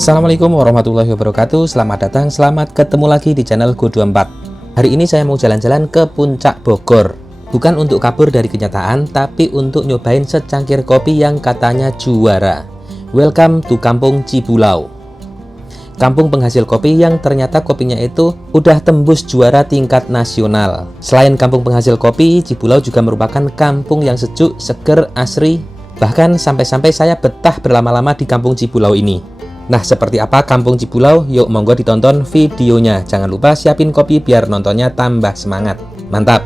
Assalamualaikum warahmatullahi wabarakatuh. Selamat datang, selamat ketemu lagi di channel Go24. Hari ini saya mau jalan-jalan ke Puncak Bogor. Bukan untuk kabur dari kenyataan, tapi untuk nyobain secangkir kopi yang katanya juara. Welcome to Kampung Cibulau. Kampung penghasil kopi yang ternyata kopinya itu udah tembus juara tingkat nasional. Selain kampung penghasil kopi, Cibulau juga merupakan kampung yang sejuk, seger, asri. Bahkan sampai-sampai saya betah berlama-lama di Kampung Cibulau ini. Nah, seperti apa Kampung Cibulau? Yuk monggo ditonton videonya. Jangan lupa siapin kopi biar nontonnya tambah semangat. Mantap!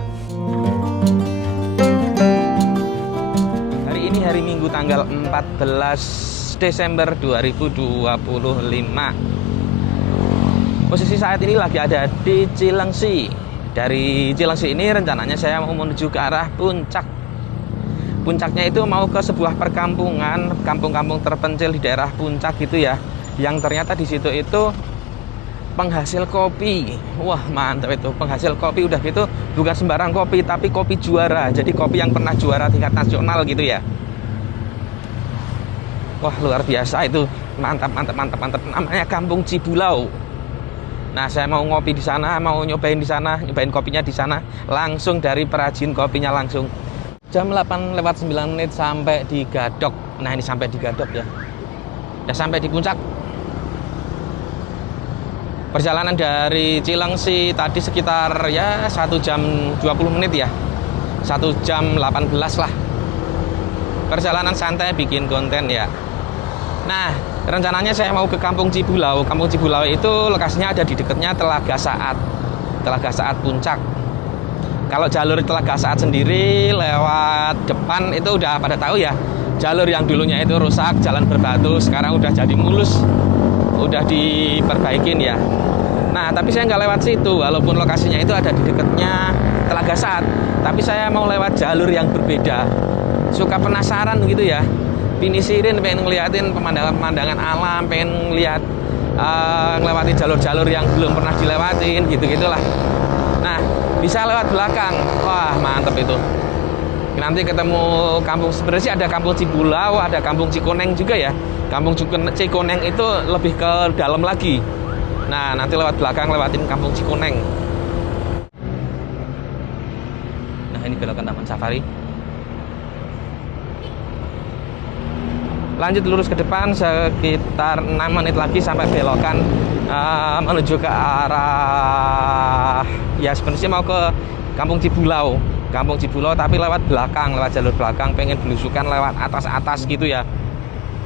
Hari ini hari Minggu tanggal 14 Desember 2025. Posisi saat ini lagi ada di Cilengsi. Dari Cilengsi ini rencananya saya mau menuju ke arah Puncak. Puncaknya itu mau ke sebuah perkampungan, kampung-kampung terpencil di daerah Puncak gitu ya, yang ternyata di situ itu penghasil kopi. Wah, mantap itu, penghasil kopi. Udah gitu bukan sembarang kopi, tapi kopi juara. Jadi kopi yang pernah juara tingkat nasional gitu ya. Wah, luar biasa itu. Mantap. Namanya Kampung Cibulau. Nah, saya mau ngopi di sana, mau nyobain di sana, nyobain kopinya di sana, langsung dari perajin kopinya langsung. Jam 8:09 sampai di Gadok. Nah, ini sampai di Gadok ya. Udah sampai di Puncak. Perjalanan dari Cilengsi tadi sekitar ya 1 jam 20 menit ya. 1 jam 18 lah. Perjalanan santai bikin konten ya. Nah, rencananya saya mau ke Kampung Cibulau. Kampung Cibulau itu lokasinya ada di dekatnya Telaga Saat. Telaga Saat Puncak. Kalau jalur Telaga Saat sendiri lewat depan itu udah pada tahu ya. Jalur yang dulunya itu rusak, jalan berbatu, sekarang udah jadi mulus, udah diperbaikin ya. Nah, tapi saya nggak lewat situ, walaupun lokasinya itu ada di dekatnya Telaga Saat, tapi saya mau lewat jalur yang berbeda. Suka penasaran gitu ya, pinisirin, pengen ngeliatin pemandangan-pemandangan alam, pengen ngeliat ngelewatin jalur-jalur yang belum pernah dilewatin, gitu-gitulah. Nah, bisa lewat belakang. Wah, mantep itu. Nanti ketemu kampung, sebenarnya sih ada Kampung Cibulau, ada Kampung Cikoneng juga ya. Kampung Cikoneng itu lebih ke dalam lagi. Nah, nanti lewat belakang, lewatin Kampung Cikoneng. Nah, ini belokan Taman Safari. Lanjut lurus ke depan sekitar 6 menit lagi sampai belokan menuju ke arah, ya sebenarnya mau ke Kampung Cibulau. Kampung Cibulau tapi lewat belakang, lewat jalur belakang, pengen belusukan lewat atas-atas gitu ya,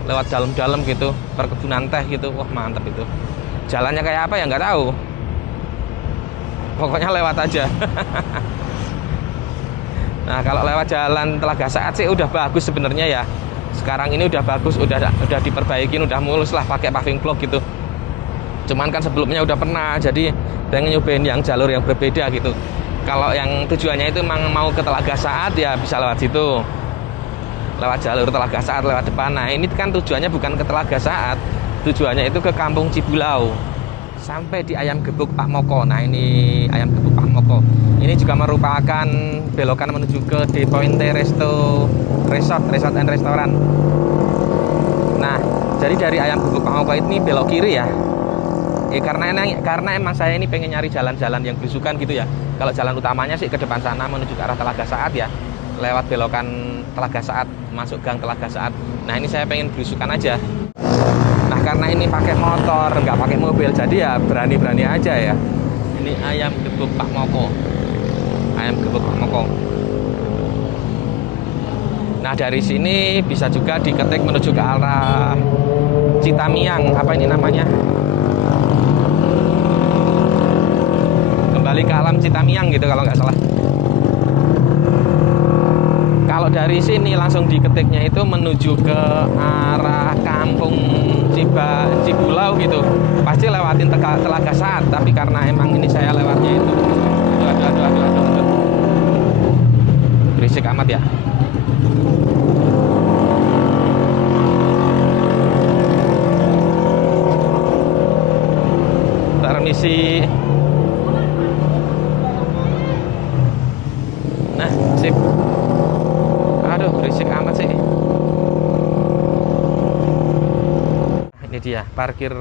lewat dalam-dalam gitu, perkebunan teh gitu. Wah, mantep itu. Jalannya kayak apa ya nggak tahu, pokoknya lewat aja. Nah, kalau lewat jalan Telaga Saat sih udah bagus sebenarnya ya. Sekarang ini udah bagus, udah diperbaikin, udah mulus lah pakai paving block gitu. Cuman kan sebelumnya udah pernah, jadi pengen nyobain yang jalur yang berbeda gitu. Kalau yang tujuannya itu memang mau ke Telaga Saat ya bisa lewat situ, lewat jalur Telaga Saat, lewat depan. Nah, ini kan tujuannya bukan ke Telaga Saat, tujuannya itu ke Kampung Cibulau. Sampai di Ayam Gebuk Pak Moko. Nah, ini Ayam Gebuk Pak Moko. Ini juga merupakan belokan menuju ke The Pointe Resort and Restoran. Nah, jadi dari Ayam Gebuk Pak Moko ini belok kiri ya. Karena emang saya ini pengen nyari jalan-jalan yang belusukan gitu ya. Kalau jalan utamanya sih ke depan sana menuju ke arah Telaga Saat ya. Lewat belokan Telaga Saat, masuk gang Telaga Saat. Nah, ini saya pengen belusukan aja. Nah, karena ini pakai motor, nggak pakai mobil, jadi ya berani-berani aja ya. Ini Ayam Gebuk Pak Moko. Ayam Gebuk Pak Moko. Nah, dari sini bisa juga diketik menuju ke arah Citamiang. Apa ini namanya? Kembali ke alam Citamiang gitu kalau nggak salah. Kalau dari sini langsung diketiknya itu menuju ke arah Kampung Cibulau gitu. Pasti lewatin Telaga Saat, tapi karena emang ini saya lewatnya itu. Aduh. Berisik amat ya. Permisi. Nah, sip. Aduh, berisik amat sih. Ini dia ya, parkir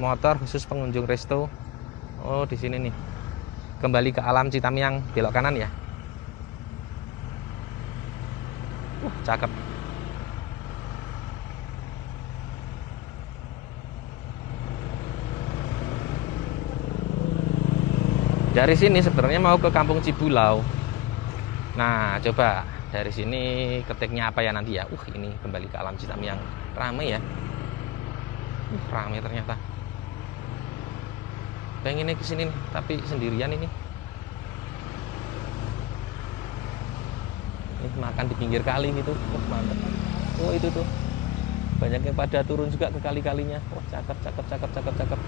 motor khusus pengunjung resto. Oh, di sini nih. Kembali ke alam Citamiang, belok kanan ya. Cakep. Dari sini sebenarnya mau ke Kampung Cibulau. Nah, coba dari sini ketiknya apa ya nanti ya. Ini kembali ke alam Citamiang. Rame ya. Rame ternyata. Pengennya ke sini nih, tapi sendirian ini. Ini makan di pinggir kali gitu. Mantep. Itu tuh. Banyak yang pada turun juga ke kali-kalinya. Cakep, cakep, cakep, cakep, cakep.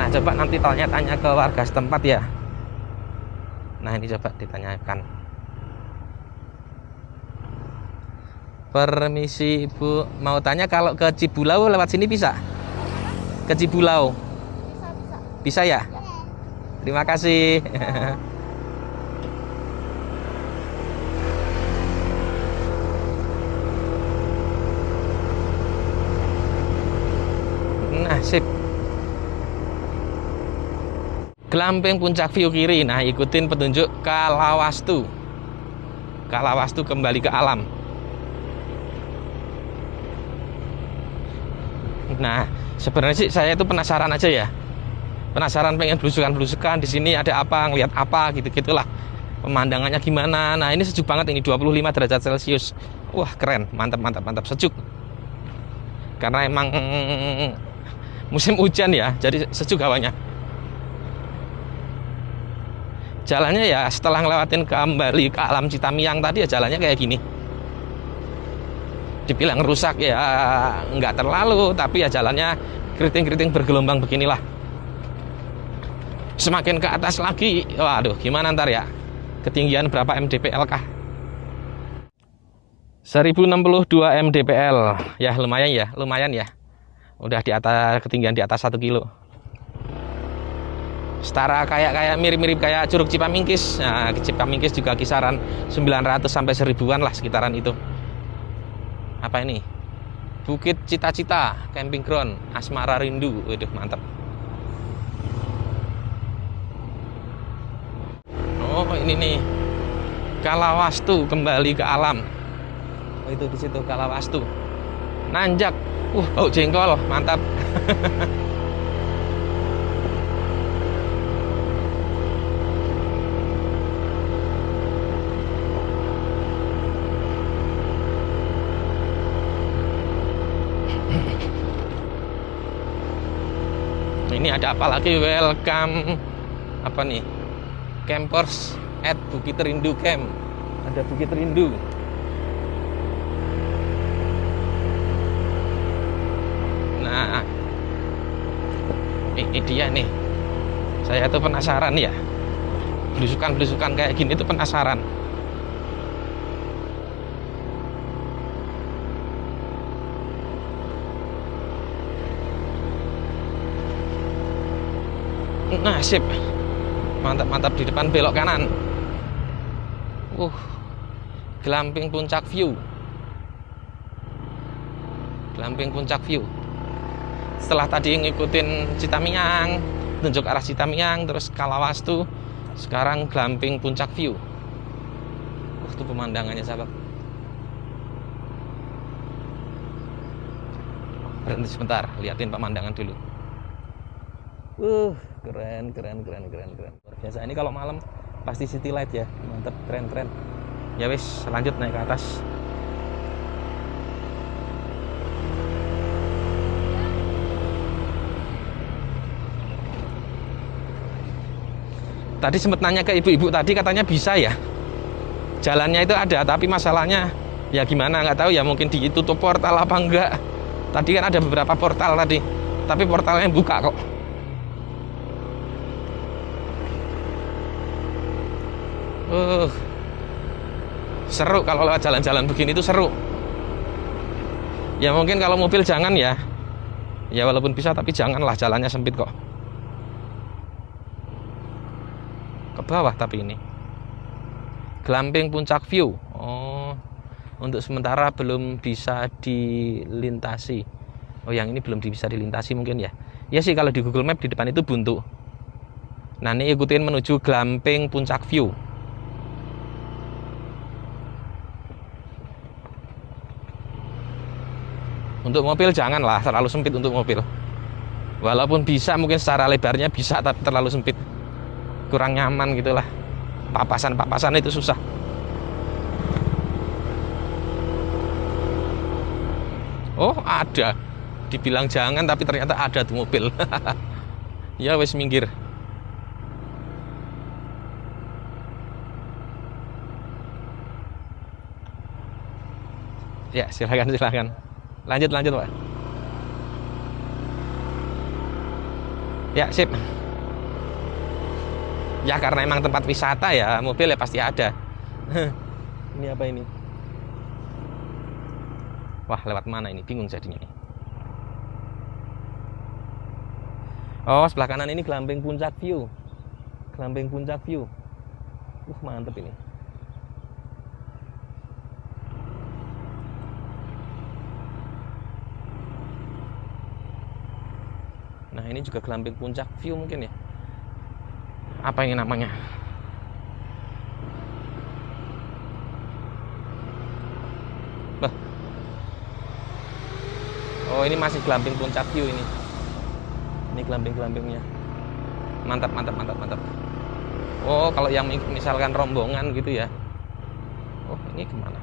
Nah, coba nanti tanya-tanya ke warga setempat ya. Nah, ini coba ditanyakan. Permisi Ibu, mau tanya kalau ke Cibulau lewat sini bisa? Ke Cibulau? Bisa ya? Terima kasih. Nah, sip. Glamping Puncak View kiri. Nah, ikutin petunjuk Kalawastu. Kalawastu kembali ke alam. Nah, sebenarnya sih saya itu penasaran aja ya. Penasaran pengen belusukan-belusukan di sini ada apa, ngelihat apa gitu-gitulah. Pemandangannya gimana. Nah, ini sejuk banget ini 25 derajat Celcius. Wah, keren. Mantap, mantap, mantap. Sejuk. Karena emang musim hujan ya, jadi sejuk hawanya. Jalannya ya setelah ngelewatin kembali ke alam Citamiang tadi ya jalannya kayak gini. Dibilang rusak ya nggak terlalu, tapi ya jalannya keriting-keriting bergelombang beginilah. Semakin ke atas lagi, waduh gimana ntar ya? Ketinggian berapa mdpl kah? 1062 mdpl. Ya lumayan ya. Udah di atas ketinggian di atas 1 kilo. Setara kayak mirip-mirip kayak Curug Cipamingkis. Nah, Cipamingkis juga kisaran 900 sampai 1000-an lah sekitaran itu. Apa ini? Bukit Cita-Cita, Camping Ground, Asmara Rindu. Waduh, mantap. Oh, ini nih. Kalawastu kembali ke alam. Oh, itu di situ Kalawastu. Nanjak. Bau jengkol, mantap. Ini ada apa lagi? Welcome apa nih? Campers at Bukit Rindu Camp. Ada Bukit Rindu. Nah, ini dia nih. Saya tuh penasaran ya. Belusukan-belusukan kayak gini tuh penasaran. Nah, sip. Mantap-mantap di depan belok kanan. Glamping Puncak View. Glamping Puncak View. Setelah tadi ngikutin Citamiang, tunjuk arah Citamiang, terus Kalawastu, sekarang Glamping Puncak View. Itu pemandangannya sahabat. Berhenti sebentar, liatin pemandangan dulu. Keren. Luar biasa. Ini kalau malam pasti city light ya. Mantap, keren. Ya wis, lanjut naik ke atas. Tadi sempat nanya ke ibu-ibu tadi, katanya bisa ya. Jalannya itu ada, tapi masalahnya ya gimana nggak tahu ya, mungkin ditutup portal apa enggak. Tadi kan ada beberapa portal tadi, tapi portalnya buka kok. Seru kalau lewat jalan-jalan begini tuh seru. Ya mungkin kalau mobil jangan ya. Ya walaupun bisa tapi janganlah, jalannya sempit kok. bawah tapi ini. Glamping Puncak View. Oh, untuk sementara belum bisa dilintasi. Oh, yang ini belum bisa dilintasi mungkin ya. Ya sih, kalau di Google Map di depan itu buntu. Nah, ini ikutin menuju Glamping Puncak View. Untuk mobil janganlah, terlalu sempit untuk mobil. Walaupun bisa mungkin secara lebarnya bisa, tapi terlalu sempit. Kurang nyaman gitulah. Papasan itu susah. Oh, ada. Dibilang jangan tapi ternyata ada tuh mobil. Ya wes minggir. Ya, silakan. Lanjut, Pak. Ya, sip. Ya karena emang tempat wisata ya, mobil ya pasti ada. Ini apa ini? Wah, lewat mana ini? Bingung jadinya. Oh, sebelah kanan ini Glamping Puncak View. Mantep ini. Nah, ini juga Glamping Puncak View mungkin ya. Apa ini namanya? Bah. Oh, ini masih Glamping Puncak View ini. Ini glampingnya. Mantap. Oh, kalau yang misalkan rombongan gitu ya. Oh, ini kemana?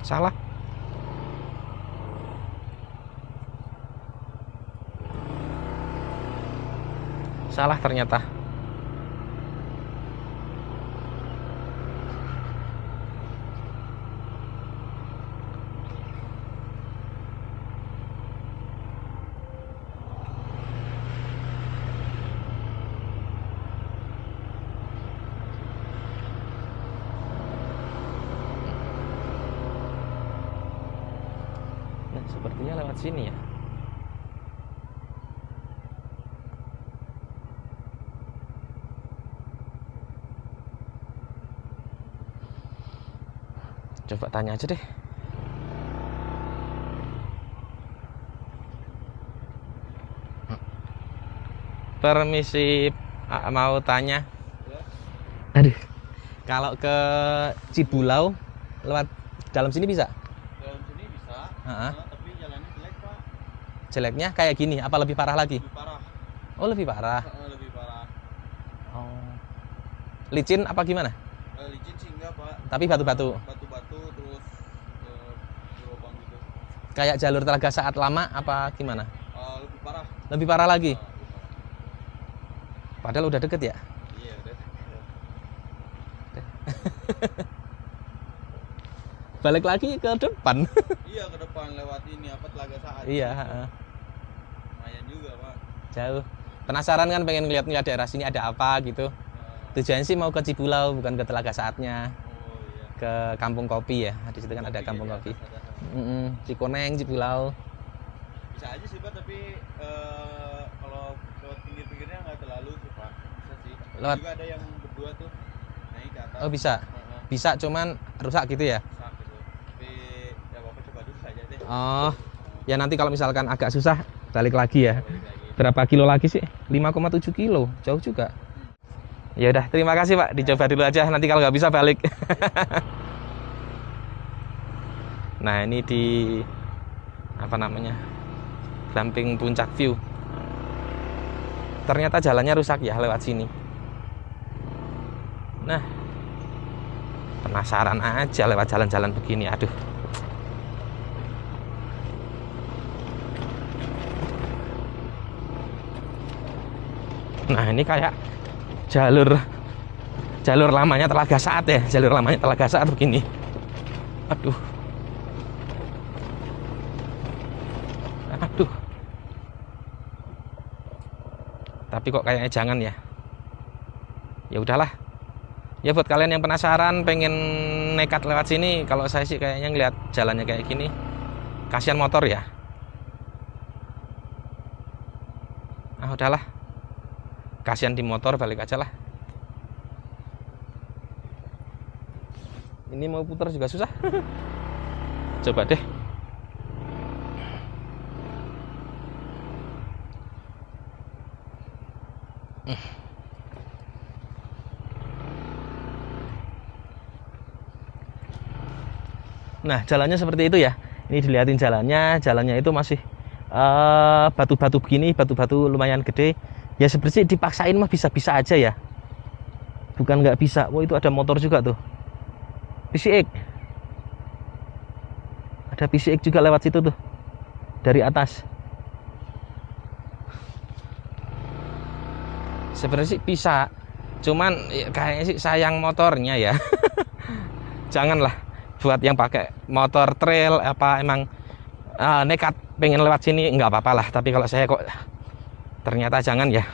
Salah. Salah ternyata. Nah, sepertinya lewat sini ya. Coba tanya aja deh. Permisi, mau tanya. Aduh, kalau ke Cibulau lewat dalam sini bisa? Dalam sini bisa, tapi jalannya jelek, Pak. Jeleknya kayak gini, apa lebih parah lagi? Lebih parah. Oh, lebih parah. Lebih parah. Oh. Licin apa gimana? Licin sih enggak, Pak. Tapi batu-batu. Batu-batu terus lubang gitu. Kayak jalur Telaga Saat lama apa gimana? Lebih parah. Lebih parah lagi. Padahal udah deket ya? Iya, udah. Balik lagi ke depan. Iya, ke depan lewat ini apa Telaga Saat. Iya, lumayan juga, Pak. Jauh. Penasaran kan, pengen ngeliat daerah sini ada apa gitu. Tujuan sih mau ke Cibulau, bukan ke Telaga Saatnya. Oh iya. Ke Kampung Kopi ya. Di situ kan ada Kampung Kopi. Cikoneng, Cibulau. Bisa aja sih, Pak, tapi kalau lewat pinggir-pinggirnya nggak terlalu sih, Pak. Bisa sih. Lewat. Juga ada yang berdua tuh naik ke atas. Oh, bisa. Bisa, cuman rusak gitu ya. Rusak gitu. Tapi ya Bapak coba dulu saja deh. Oh. Ya nanti kalau misalkan agak susah balik lagi ya. Balik lagi. Berapa kilo lagi sih? 5,7 kilo. Jauh juga. Ya udah, terima kasih Pak. Dicoba dulu aja. Nanti kalau nggak bisa balik. Nah, ini di apa namanya? Glamping Puncak View. Ternyata jalannya rusak ya lewat sini. Nah, penasaran aja lewat jalan-jalan begini. Aduh. Nah, ini kayak jalur lamanya Telaga Saat ya. Jalur lamanya Telaga Saat begini. Aduh. Tapi kok kayaknya jangan ya. Ya udahlah. Ya buat kalian yang penasaran pengen nekat lewat sini, kalau saya sih kayaknya ngeliat jalannya kayak gini, kasihan motor ya. Ah udahlah, kasihan di motor, balik aja lah. Ini mau putar juga susah. Coba deh. Nah, jalannya seperti itu ya. Ini dilihatin jalannya itu masih batu-batu begini, batu-batu lumayan gede. Ya sebenarnya dipaksain mah bisa-bisa aja ya. Bukan nggak bisa. Wah, itu ada motor juga tuh. PCX. Ada PCX juga lewat situ tuh. Dari atas. Sebenarnya sih bisa. Cuman ya, kayaknya sih sayang motornya ya. Janganlah buat yang pakai motor trail apa emang nekat pengen lewat sini nggak apa-apa lah, tapi kalau saya kok ternyata jangan ya,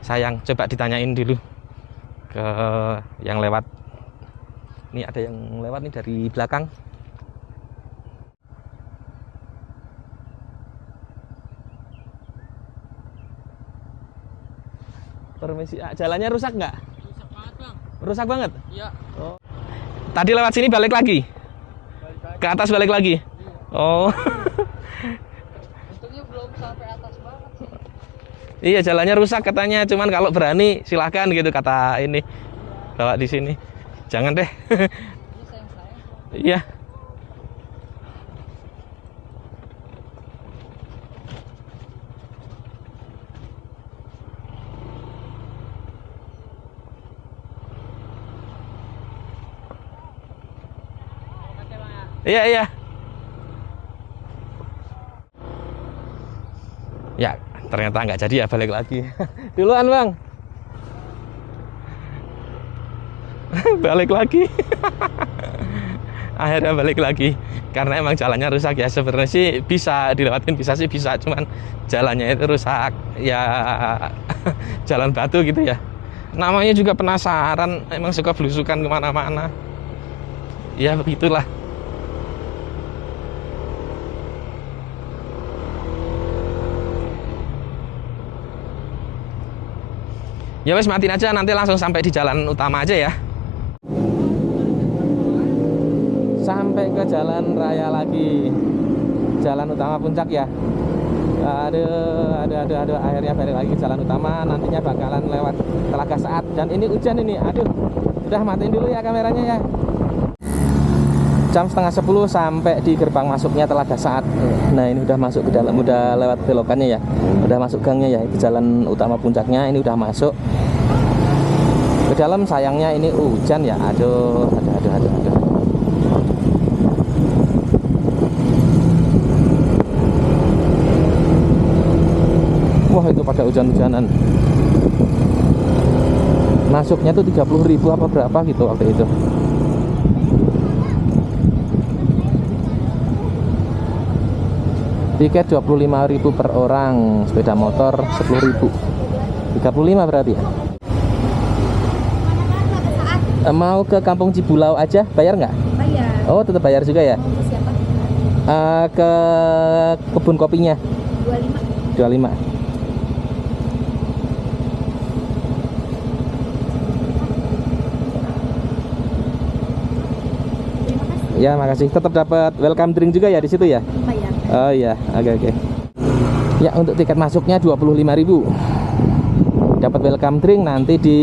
sayang. Coba ditanyain dulu ke yang lewat. Ini ada yang lewat nih dari belakang. Permisi, jalannya rusak nggak? Rusak banget, Bang. Rusak banget? Iya. Oh. Tadi lewat sini balik lagi? Ke atas balik lagi? Iya. Oh. Untungnya belum sampai atas banget sih. Iya, jalannya rusak katanya. Cuman kalau berani silahkan gitu kata ini. Bawa di sini. Jangan deh. Ini sayang-sayang. Iya. Iya, iya. Ya, ternyata nggak jadi ya, balik lagi. Duluan, Bang. Balik lagi. Akhirnya balik lagi. Karena emang jalannya rusak ya. Sebenarnya sih bisa dilewatin, bisa sih bisa. Cuman jalannya itu rusak. Ya, jalan batu gitu ya. Namanya juga penasaran. Emang suka belusukan kemana-mana. Ya, begitulah. Ya wes, matiin aja, nanti langsung sampai di jalan utama aja ya. Sampai ke jalan raya lagi. Jalan utama puncak ya. Aduh, akhirnya balik lagi ke jalan utama. Nantinya bakalan lewat Telaga Saat. Dan ini hujan ini, aduh. Udah matiin dulu ya kameranya ya. Jam 9:30 sampai di gerbang masuknya Telaga Saat. Nah, ini udah masuk ke dalam, udah lewat belokannya ya. Udah masuk gangnya ya, itu jalan utama puncaknya. Ini udah masuk ke dalam. Sayangnya ini hujan ya. Aduh. Wah, itu pada hujan-hujanan. Masuknya tuh 30.000 apa berapa gitu waktu itu. Tiket 25.000 per orang, sepeda motor 10.000. 35 berarti ya. Mau ke Kampung Cibulau aja, bayar nggak? Bayar. Oh, tetap bayar juga ya? Mau ke siapa? Ke kebun kopinya. 25. 25. Ya, makasih. Tetap dapat welcome drink juga ya di situ ya? Bayar. Oh iya, oke. Ya, untuk tiket masuknya 25.000. Dapat welcome drink nanti di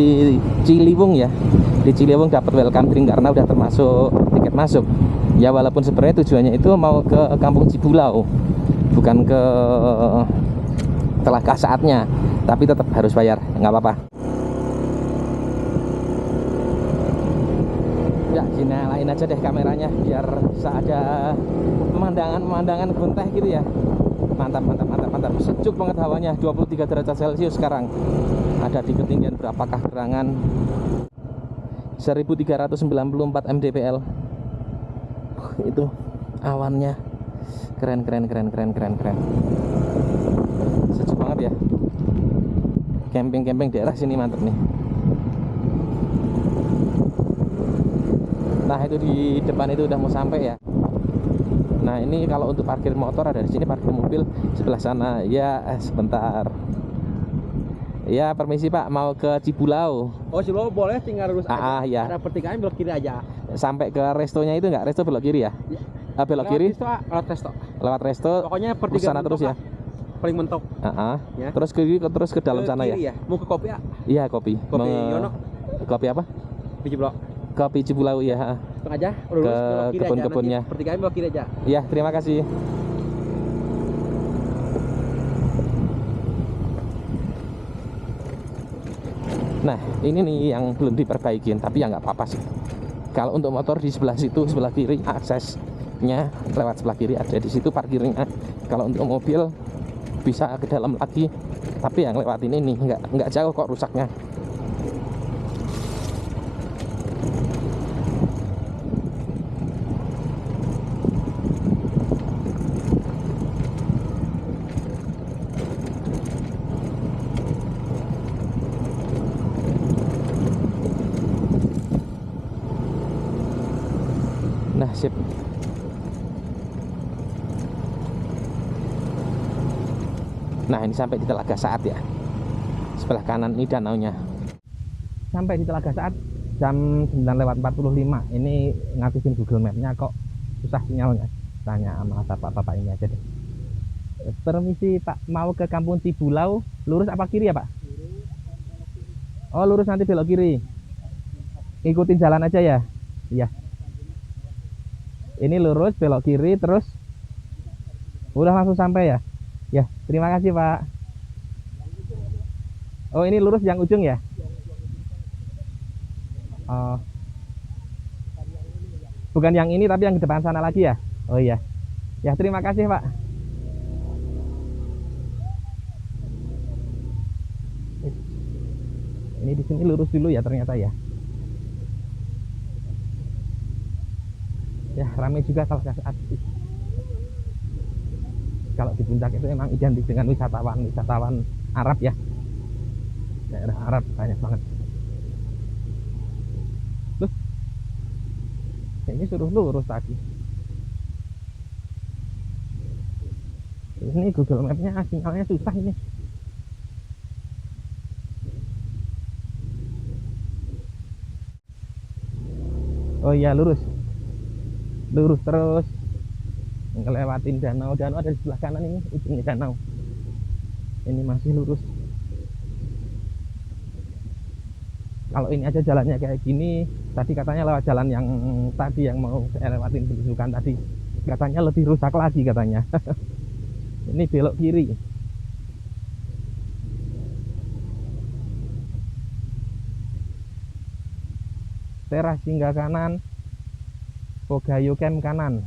Ciliwung ya. Di Ciliwung dapat welcome drink karena udah termasuk tiket masuk. Ya, walaupun sebenarnya tujuannya itu mau ke Kampung Cibulau, bukan ke Telaga Saatnya, tapi tetap harus bayar, nggak apa-apa. Ya, nyalain aja deh kameranya biar bisa ada pemandangan kebun teh gitu ya. Mantap. Sejuk banget hawanya, 23 derajat Celcius sekarang. Ada di ketinggian berapakah gerangan? 1394 mdpl. Itu awannya keren. Sejuk banget ya. Camping daerah sini mantep nih. Nah itu di depan itu udah mau sampai ya. Nah ini kalau untuk parkir motor ada di sini, parkir mobil sebelah sana. Ya sebentar. Ya permisi Pak, mau ke Cibulau. Oh, Cibulau boleh, tinggal lurus aja. Ya. Ada pertigaan belok kiri aja. Sampai ke restonya itu nggak? Resto belok kiri ya? Belok kiri? Lewat resto. Lewat resto. Pokoknya ke pertigaan sana terus ya. Paling mentok. Ya. Terus kiri, terus ke dalam sana kiri ya? Mau ke kopi ya? Iya kopi. Kopi Yono. Kopi apa? Di Cibulau. Kopi Cibulau ya. Langsung aja, lurus Ke belok kiri kebun-kebunnya. aja. Pertigaan belok kiri aja. Iya, terima kasih. Nah, ini nih yang belum diperbaikin, tapi ya nggak apa-apa sih. Kalau untuk motor di sebelah situ, sebelah kiri aksesnya lewat sebelah kiri, ada di situ parkirnya. Kalau untuk mobil bisa ke dalam lagi, tapi yang lewatin ini nggak jauh kok rusaknya. Nah, sip. Nah, ini sampai di Telaga Saat ya. Sebelah kanan ini danaunya. Sampai di Telaga Saat jam 9:45. Ini ngaktifin Google Map-nya kok susah sinyalnya. Tanya sama bapak-bapak ini aja deh. Permisi Pak, mau ke Kampung Cibulau, lurus apa kiri ya Pak? Oh, lurus nanti belok kiri. Ikutin jalan aja ya. Iya. Ini lurus belok kiri terus udah langsung sampai ya. Ya, terima kasih Pak. Oh, ini lurus yang ujung ya? Oh. Bukan yang ini tapi yang di depan sana lagi ya? Oh iya. Ya, terima kasih Pak. Ini di sini lurus dulu ya ternyata ya. Ya, ramai juga Telaga Saat. Kalau di puncak itu emang identik dengan wisatawan Arab ya. Daerah Arab banyak banget. Loh, ini suruh lurus tadi. Ini Google Map-nya sinyalnya susah ini. Oh iya, lurus terus ngelewatin danau ada di sebelah kanan, ini ujungnya danau. Ini masih lurus. Kalau ini aja jalannya kayak gini, tadi katanya lewat jalan yang tadi yang mau saya lewatin penunjukan tadi, katanya lebih rusak lagi katanya. Ini belok kiri. Teras singgah kanan, Pogayo Camp kanan.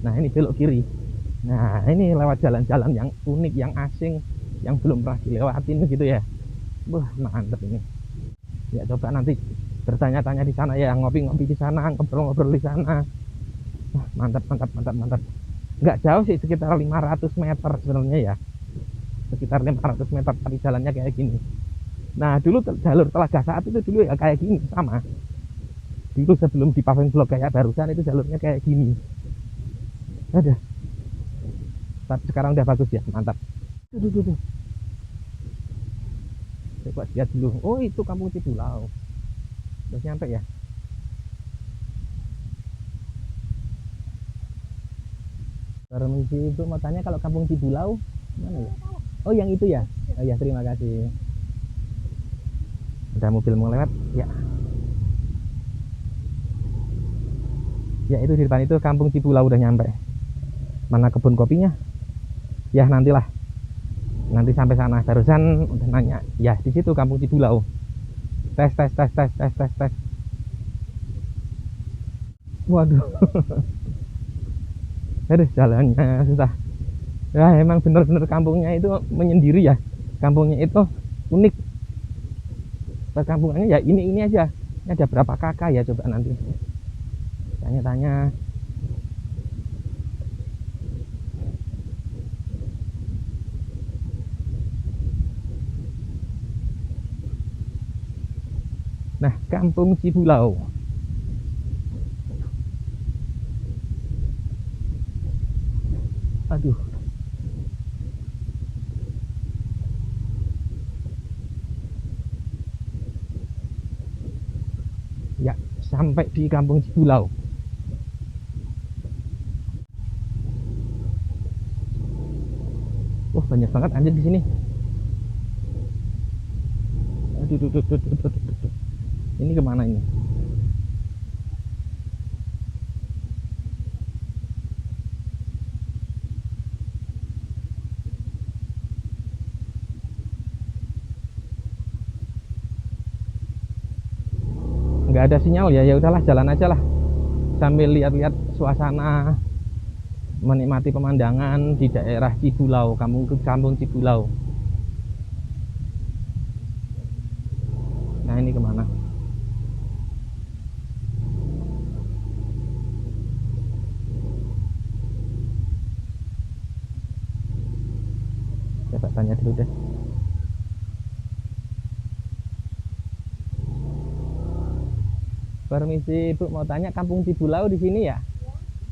Nah, ini belok kiri. Nah, ini lewat jalan-jalan yang unik, yang asing, yang belum pernah dilewatin gitu ya. Wah, mantep ini. Ya, coba nanti bertanya-tanya di sana ya, ngopi-ngopi di sana, ngobrol-ngobrol di sana. Wah, mantap. Nggak jauh sih, sekitar 500 meter sebenarnya ya. Sekitar 500 meter, tapi jalannya kayak gini. Nah, dulu jalur Telaga Saat itu dulu ya kayak gini, sama. Dulu sebelum di paving blok kayak barusan itu jalurnya kayak gini. Ada. Tapi sekarang udah bagus ya, mantap. Tuh. Coba lihat dulu. Oh, itu Kampung Cibulau. Udah nyampe ya. Permisi, itu mau tanya kalau Kampung Cibulau mana ya? Oh, yang itu ya. Oh ya, terima kasih. Ada mobil mau lewat ya. Ya, itu di depan itu Kampung Cibulau, udah nyampe. Mana kebun kopinya? Ya, nantilah. Nanti sampai sana. Barusan udah nanya. Ya, di situ Kampung Cibulau. Tes. Waduh. Aduh, jalannya susah. Ya, emang bener-bener kampungnya itu menyendiri ya. Kampungnya itu unik. Perkampungannya ya ini aja. Ini ada berapa kakak ya, coba nanti tanya-tanya. Nah, Kampung Cibulau. Aduh. Ya, sampai di Kampung Cibulau. Wah, banyak banget anjir di sini. Aduh, duh, duh, duh, duh, duh, duh, duh. Ini kemana ini? Nggak ada sinyal ya, ya udahlah jalan aja lah sambil lihat-lihat suasana, menikmati pemandangan di daerah Cibulau, kampung Cibulau. Nah, ini kemana? Coba tanya dulu deh. Permisi Bu, mau tanya Kampung Cibulau di sini ya?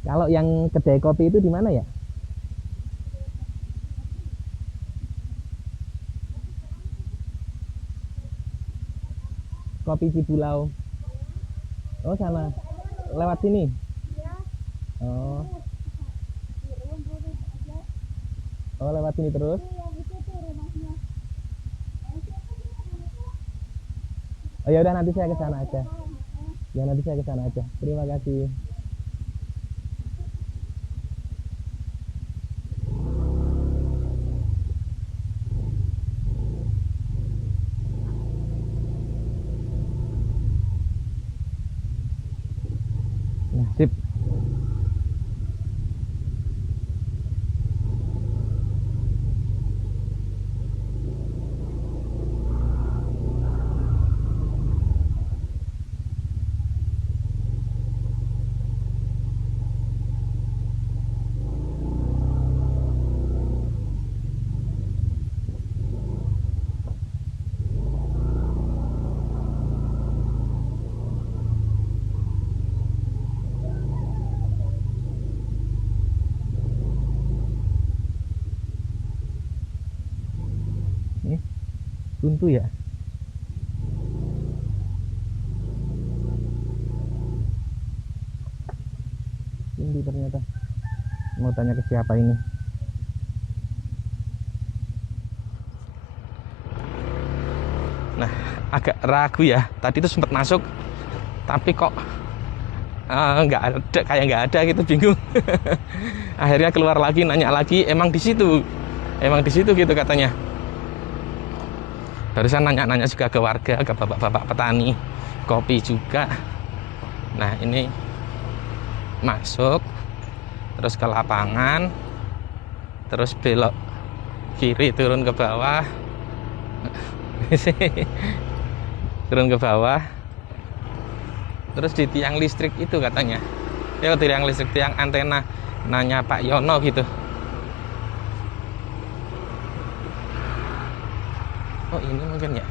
Kalau yang kedai kopi itu di mana ya? Kopi Cibulau. Oh, sana. Lewat sini. Oh. Oh, lewat sini terus. Oh, ya udah nanti saya ke sana aja. Ya nanti saya ke sana aja. Terima kasih. Nah, sip. Nih, buntu ya. Buntu ternyata. Mau tanya ke siapa ini? Nah, agak ragu ya. Tadi itu sempat masuk, tapi kok nggak ada, kayak nggak ada gitu, bingung. Akhirnya keluar lagi, nanya lagi, emang di situ gitu katanya. Barusan nanya-nanya juga ke warga, ke bapak-bapak petani kopi juga. Nah, ini masuk, terus ke lapangan, terus belok kiri, turun ke bawah. Turun ke bawah, terus di tiang listrik itu katanya. Ya, tiang listrik, tiang antena, nanya Pak Yono gitu. Oh, ini mungkin ya.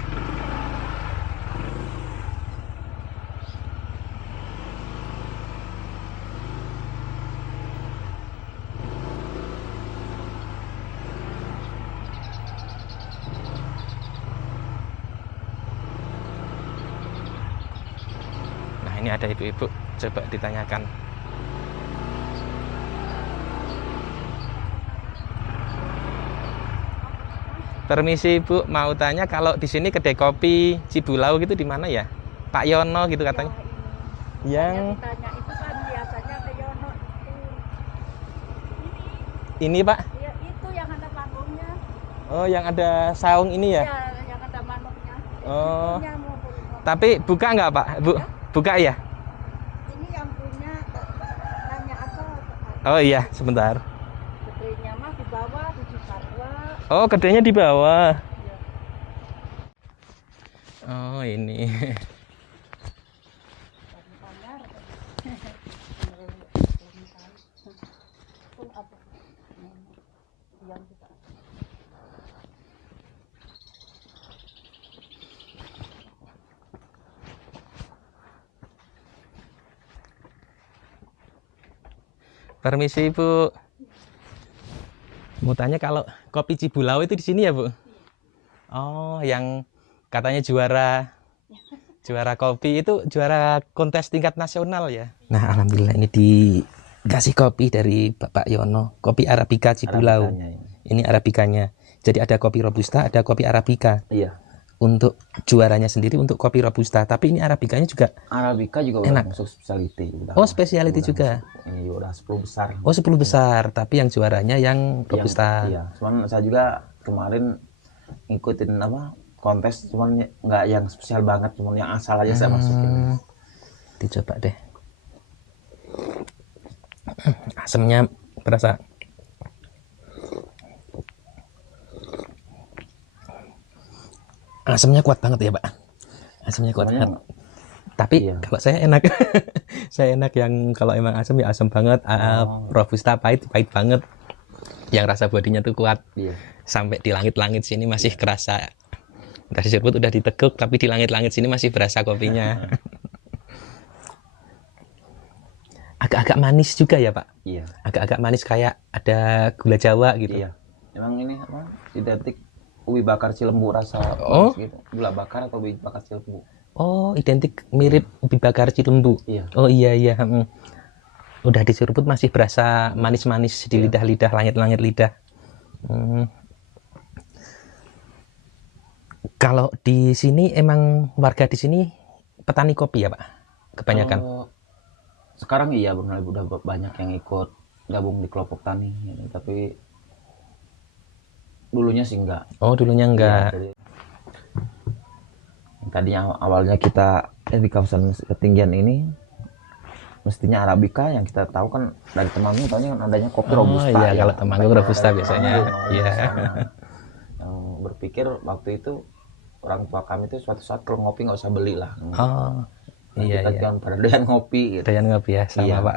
Nah, ini ada ibu-ibu, coba ditanyakan. Permisi Bu, mau tanya kalau di sini kedai kopi Cibulau gitu di mana ya? Pak Yono gitu katanya. Yang Ditanya itu kan biasanya ke Yono ini Pak? ya, itu yang ada panggungnya. Oh, yang ada saung ini ya? Ya, yang ada manuknya. Oh, Punya mau. tapi buka nggak Pak? Bu, buka ya? Ini yang punya nanya apa? Oh iya, sebentar. Gedenya mah di bawah di Cisarua. Oh, kedainya di bawah. Ya. Oh, ini. Permisi Bu. Mau tanya kalau kopi Cibulau itu di sini ya Bu? Oh, yang katanya juara kopi itu juara kontes tingkat nasional ya. Nah, alhamdulillah ini dikasih kopi dari Bapak Yono, kopi Arabica Cibulau. Arabikanya ini. Ini Arabikanya. Jadi ada kopi Robusta, ada kopi Arabica. Iya. Untuk juaranya sendiri untuk kopi Robusta, tapi ini Arabikanya juga Arabica juga enak. udah masuk specialty. Oh, specialty juga. Masuk. Ini udah 10 besar. Oh, 10 besar, tapi yang juaranya yang Robusta. Iya, cuman saya juga kemarin ngikutin apa kontes, cuman nggak yang spesial banget, cuman yang asal aja saya masukin. Dicoba deh. Asamnya berasa. Asamnya kuat banget ya Pak. Asamnya kuat banget. Tapi iya. kalau saya enak, saya enak yang kalau emang asam ya asam banget. Robusta pahit banget. Yang rasa bodinya tuh kuat. Iya. Sampai di langit-langit sini masih kerasa. Dari seruput udah diteguk, tapi di langit-langit sini masih berasa kopinya. Agak-agak manis juga ya Pak. Iya. Agak-agak manis kayak ada gula Jawa gitu. Iya. Emang ini apa? Identik ubi bakar Cilembu rasa Oh. gitu. Gula bakar atau ubi bakar Cilembu. Oh, identik mirip ubi bakar Cilembu. Iya. Oh iya. Udah diseruput masih berasa manis-manis di lidah-lidah, langit-langit lidah. Kalau di sini emang warga di sini petani kopi ya Pak? Kebanyakan. Sekarang iya benar udah banyak yang ikut gabung di kelompok tani, tapi dulunya sih enggak. Oh, dulunya enggak. Iya, jadi, tadinya awalnya kita di kawasan ketinggian ini mestinya Arabica, yang kita tahu kan dari Temanggung tahunya kan adanya kopi Robusta. Iya, ya. kalau Temanggung Robusta biasanya. Iya. Yang berpikir waktu itu orang tua kami itu suatu saat kalau ngopi nggak usah beli lah. Oh, iya. Kita kan pada doyan ngopi gitu. Doyan ngopi ya, sama Iya. Pak.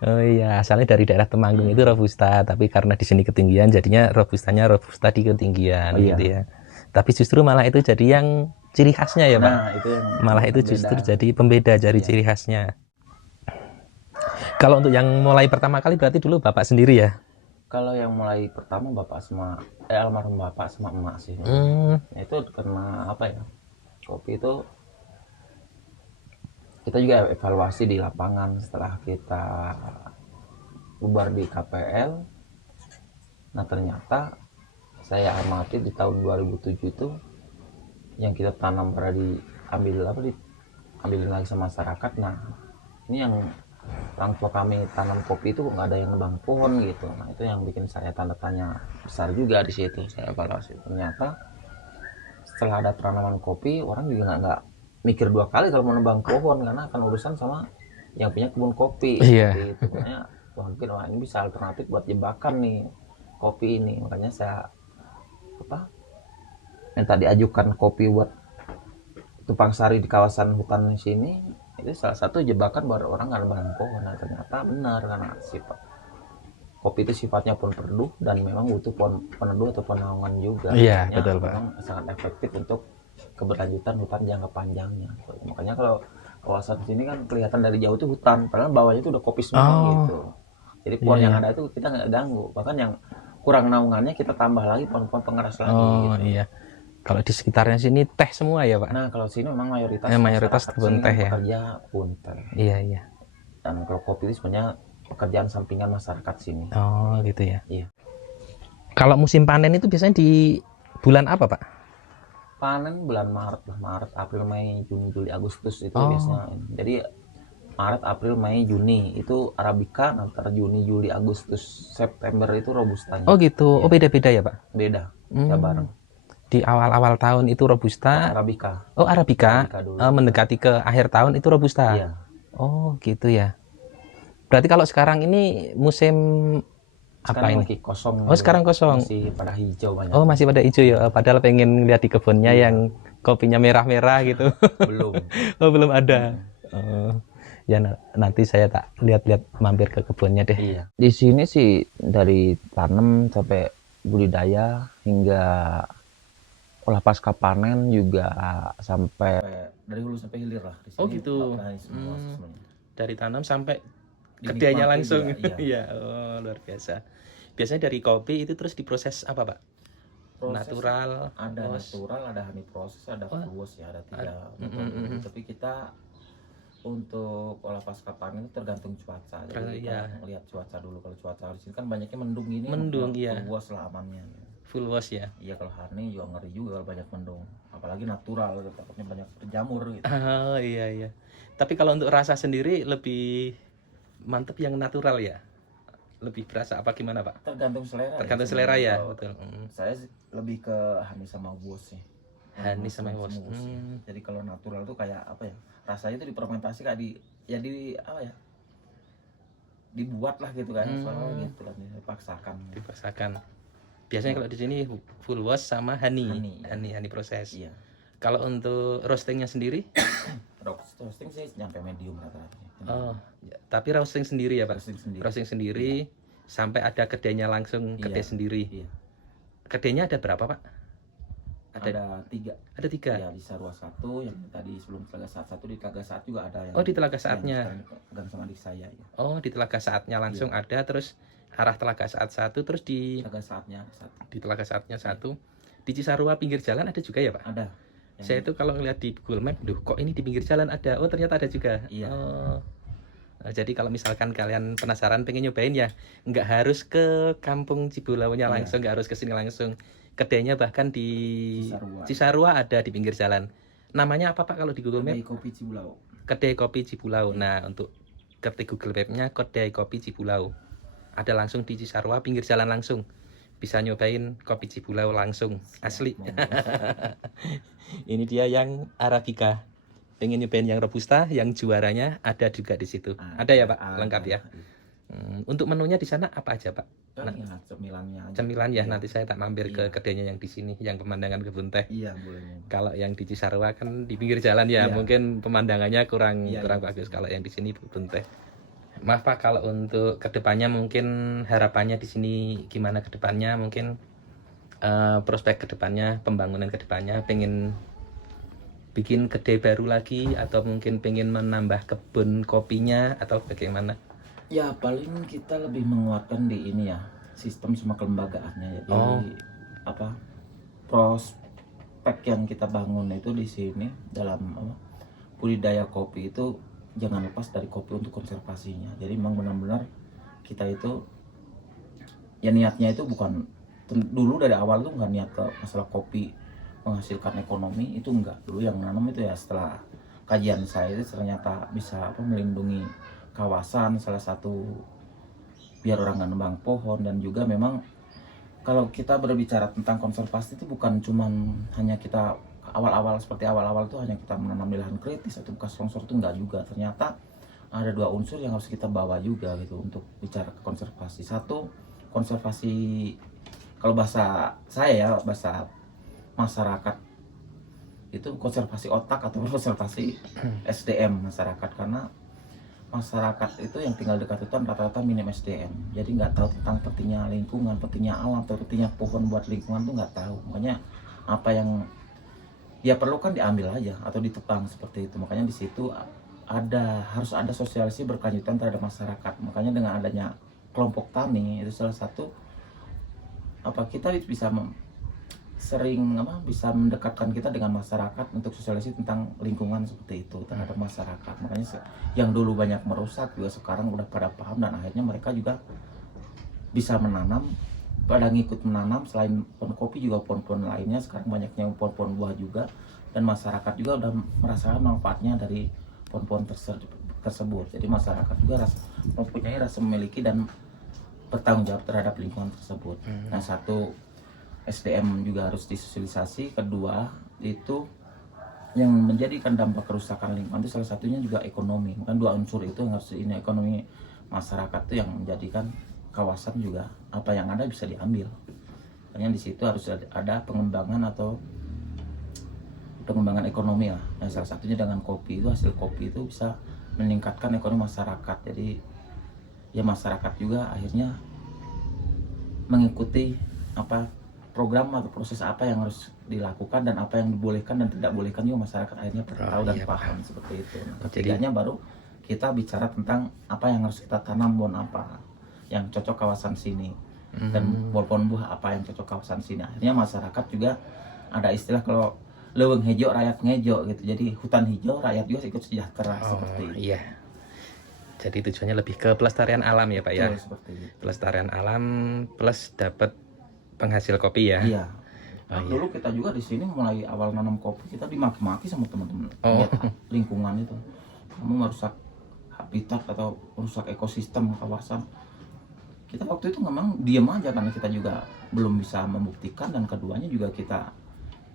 Oh iya, asalnya dari daerah Temanggung itu Robusta, tapi karena di sini ketinggian jadinya Robustanya Robusta di ketinggian Oh, iya. gitu ya. Tapi justru malah itu jadi yang ciri khasnya ya Pak. Nah, itu yang Malah itu beda. justru jadi pembeda dari ciri khasnya. Kalau untuk yang mulai pertama kali berarti dulu Bapak sendiri ya? Kalau yang mulai pertama bapak sama almarhum bapak sama emak sih. Itu karena apa ya? Kopi itu kita juga evaluasi di lapangan setelah kita bubar di KPL. Nah ternyata saya amati di tahun 2007 itu yang kita tanam pada diambil lagi sama masyarakat. Nah ini yang orang tua kami tanam kopi itu nggak ada yang nebang pohon gitu. Nah itu yang bikin saya tanda tanya besar juga di situ. Saya evaluasi ternyata setelah ada tanaman kopi orang juga nggak mikir dua kali kalau mau nebang pohon karena akan urusan sama yang punya kebun kopi. Iya. Gitu. Makanya mungkin wah ini bisa alternatif buat jebakan nih kopi ini. Makanya saya minta diajukan kopi buat tumpang sari di kawasan hutan sini. Itu salah satu jebakan buat orang nggak nebang pohon. Nah, ternyata benar karena sifat kopi itu sifatnya pun peneduh dan memang butuh peneduh atau penaungan juga. Iya, makanya betul, Pak. memang sangat efektif untuk keberlanjutan hutan jangka panjangnya. Makanya kalau kawasan sini kan kelihatan dari jauh itu hutan, padahal bawahnya itu udah kopi semua gitu. Jadi pohon Iya, yang iya. ada itu kita nggak ganggu. Bahkan yang kurang naungannya kita tambah lagi pohon-pohon pengeras lagi. Oh Gitu. iya. Kalau di sekitarnya sini teh semua ya Pak? Nah kalau sini memang mayoritas Mayoritas masyarakat kebun sini teh kan ya? pekerja kebun teh. Iya. Dan kalau kopi itu sebenarnya pekerjaan sampingan masyarakat sini. Oh gitu ya. Iya. Kalau musim panen itu biasanya di bulan apa Pak? Panen bulan Maret lah, Maret, April, Mei, Juni, Juli, Agustus itu Oh. biasanya. Jadi Maret, April, Mei, Juni itu Arabica, antara Juni, Juli, Agustus, September itu Robustanya. Oh gitu. Iya. Oh beda-beda ya Pak? Beda, nggak bareng. Di awal-awal tahun itu Robusta. Arabica. Oh Arabica. Arabica dulu. Mendekati ke akhir tahun itu Robusta. Iya. Oh gitu ya. Berarti kalau sekarang ini musim apa Sekarang ini? lagi kosong. Oh sekarang kosong. Masih pada hijau banyak. Oh masih pada hijau ya. Padahal pengen lihat di kebunnya yang kopinya merah-merah gitu. Belum. Oh belum ada. Oh, ya nanti saya tak lihat-lihat mampir ke kebunnya deh. Iya. Di sini sih dari tanam sampai budidaya hingga olah pasca panen juga sampai dari hulu sampai hilir lah. Di sini Oh, gitu. semua, Dari tanam sampai kedainya dinikmati langsung. juga, iya. Iya, oh, luar biasa. Biasanya dari kopi itu terus diproses apa, Pak? Proses Natural, ada wash. natural, ada honey proses, ada Oh, full wash ya, ada 3 ada. metode. Tapi kita untuk olah pasca panen itu tergantung cuaca. Jadi Iya. kita lihat cuaca dulu. Kalau cuaca di sini kan banyaknya mendung gini, Mendung, full iya. wash lah amannya. Full wash ya. Iya, kalau honey juga ngeri juga kalau banyak mendung. Apalagi natural, takutnya banyak jamur gitu. Oh, iya iya. Tapi kalau untuk rasa sendiri lebih mantep yang natural ya. Lebih berasa apa gimana, Pak? Tergantung selera. Tergantung ya, selera ya, kalau betul. Saya sih lebih ke honey sama wash sih. Honey sama wash. ya. Jadi kalau natural tuh kayak apa ya? Rasanya itu difermentasi kayak apa ya? Dibuat lah gitu kan, soalnya gitu kan, dipaksakan. Dipaksakan. Biasanya kalau di sini full wash sama honey, Honey, ya. honey proses. Iya. Kalau untuk roastingnya sendiri, Roasting sih nyampe medium rata-rata. oh, ya, tapi roasting sendiri ya, Pak. Roasting sendiri. Roasting sendiri sampai ada kedainya langsung Iya. kedai sendiri. Iya. Kedainya ada berapa, Pak? Ada 3. Ada 3. Ya, di Sarua 1, yang tadi sebelum Telaga Saat 1, di Telaga Saat juga ada yang. Oh, di Telaga Saatnya. Yang sekarang pegang sama adik saya ya. Oh, di Telaga Saatnya langsung Iya. ada, terus arah Telaga Saat 1, terus di Telaga Saatnya ada 1. Telaga Saatnya 1. Di Cisarua pinggir jalan ada juga ya, Pak? Ada. Yang Saya itu kalau ngeliat di Google Map, duh kok ini di pinggir jalan ada. Oh, ternyata ada juga. Iya. Oh. Nah, jadi kalau misalkan kalian penasaran pengen nyobain ya, nggak harus ke kampung Cibulaunya Iya. langsung, nggak harus ke sini langsung. Kedainya bahkan di Cisarua. Cisarua ada di pinggir jalan. Namanya apa, Pak, kalau di Google Map? Kedai Kopi Cibulau. Kedai Kopi Cibulau. Nah, untuk ketik Google Map-nya Kedai Kopi Cibulau. Ada langsung di Cisarua pinggir jalan langsung. Bisa nyobain kopi Cibulau langsung, asli. Ini dia yang Arabica. Pengen nyobain yang Robusta, yang juaranya ada juga di situ. Ada ya, Pak? Lengkap ya. Untuk menunya di sana apa aja, Pak? Nah, ya, cemilannya aja. Cemilan ya, Iya. nanti saya tak mampir ke kedainya yang di sini, yang pemandangan kebun teh. Iya, boleh. Kalau yang di Cisarua kan di pinggir jalan ya, Iya. mungkin pemandangannya kurang Iya, kurang iya. bagus. Kalau yang di sini kebun teh. Maaf, Pak, kalau untuk kedepannya mungkin harapannya di sini gimana kedepannya, mungkin prospek kedepannya, pembangunan kedepannya, pengen bikin kedai baru lagi atau mungkin pengen menambah kebun kopinya atau bagaimana? Ya, paling kita lebih menguatkan di ini ya, sistem sama kelembagaannya. Jadi apa? Prospek yang kita bangun itu di sini dalam budidaya kopi itu jangan lepas dari kopi untuk konservasinya. Jadi memang benar-benar kita itu ya niatnya itu bukan dulu dari awal tuh nggak niat ke masalah kopi menghasilkan ekonomi, itu enggak. Dulu yang nanam itu ya setelah kajian saya itu ternyata bisa melindungi kawasan, salah satu biar orang nggak nebang pohon, dan juga memang kalau kita berbicara tentang konservasi itu bukan cuman hanya kita awal-awal tuh hanya kita menanam di lahan kritis atau bekas longsor, itu enggak juga. Ternyata ada 2 unsur yang harus kita bawa juga gitu untuk bicara ke konservasi. Satu, konservasi kalau bahasa saya ya, bahasa masyarakat itu konservasi otak atau konservasi SDM masyarakat, karena masyarakat itu yang tinggal dekat hutan rata-rata minim SDM, jadi nggak tahu tentang pentingnya lingkungan, pentingnya alam, atau pentingnya pohon buat lingkungan tuh nggak tahu. Makanya apa yang dia perlukan diambil aja atau ditebang seperti itu. Makanya di situ harus ada sosialisasi berkelanjutan terhadap masyarakat. Makanya dengan adanya kelompok tani itu salah satu kita bisa bisa mendekatkan kita dengan masyarakat untuk sosialisasi tentang lingkungan seperti itu terhadap masyarakat. Makanya yang dulu banyak merusak juga sekarang udah pada paham, dan akhirnya mereka juga bisa menanam, pada ngikut menanam. Selain pohon kopi juga pohon-pohon lainnya sekarang banyaknya pohon-pohon buah juga, dan masyarakat juga udah merasakan manfaatnya dari pohon-pohon tersebut. Jadi masyarakat juga mempunyai rasa memiliki dan bertanggung jawab terhadap lingkungan tersebut. Nah, satu, SDM juga harus disosialisasi. Kedua, itu yang menjadikan dampak kerusakan lingkungan itu salah satunya juga ekonomi. Kan 2 unsur itu yang harus ini, ekonomi masyarakat itu yang menjadikan kawasan juga apa yang ada bisa diambil. Makanya di situ harus ada pengembangan ekonomi lah. Nah, salah satunya dengan kopi itu, hasil kopi itu bisa meningkatkan ekonomi masyarakat. Jadi ya masyarakat juga akhirnya mengikuti program atau proses apa yang harus dilakukan dan apa yang dibolehkan dan tidak bolehkan, juga masyarakat akhirnya tahu dan paham seperti itu. Nah, ketiganya baru kita bicara tentang apa yang harus kita tanam, pohon apa yang cocok kawasan sini, dan pohon buah apa yang cocok kawasan sini. Akhirnya masyarakat juga ada istilah kalau leuweung hejo rakyat ngejo gitu. Jadi hutan hijau rakyat juga ikut sejahtera, seperti itu. Iya. Jadi tujuannya lebih ke pelestarian alam ya Pak ya. Betul, seperti itu. Pelestarian alam plus dapat penghasil kopi ya. Iya. Oh, iya. Dulu kita juga di sini mulai awal nanam kopi kita dimaki-maki sama teman-teman. Oh. Lihat lingkungan itu, kamu merusak habitat atau merusak ekosistem kawasan. Kita waktu itu memang diam aja karena kita juga belum bisa membuktikan, dan keduanya juga kita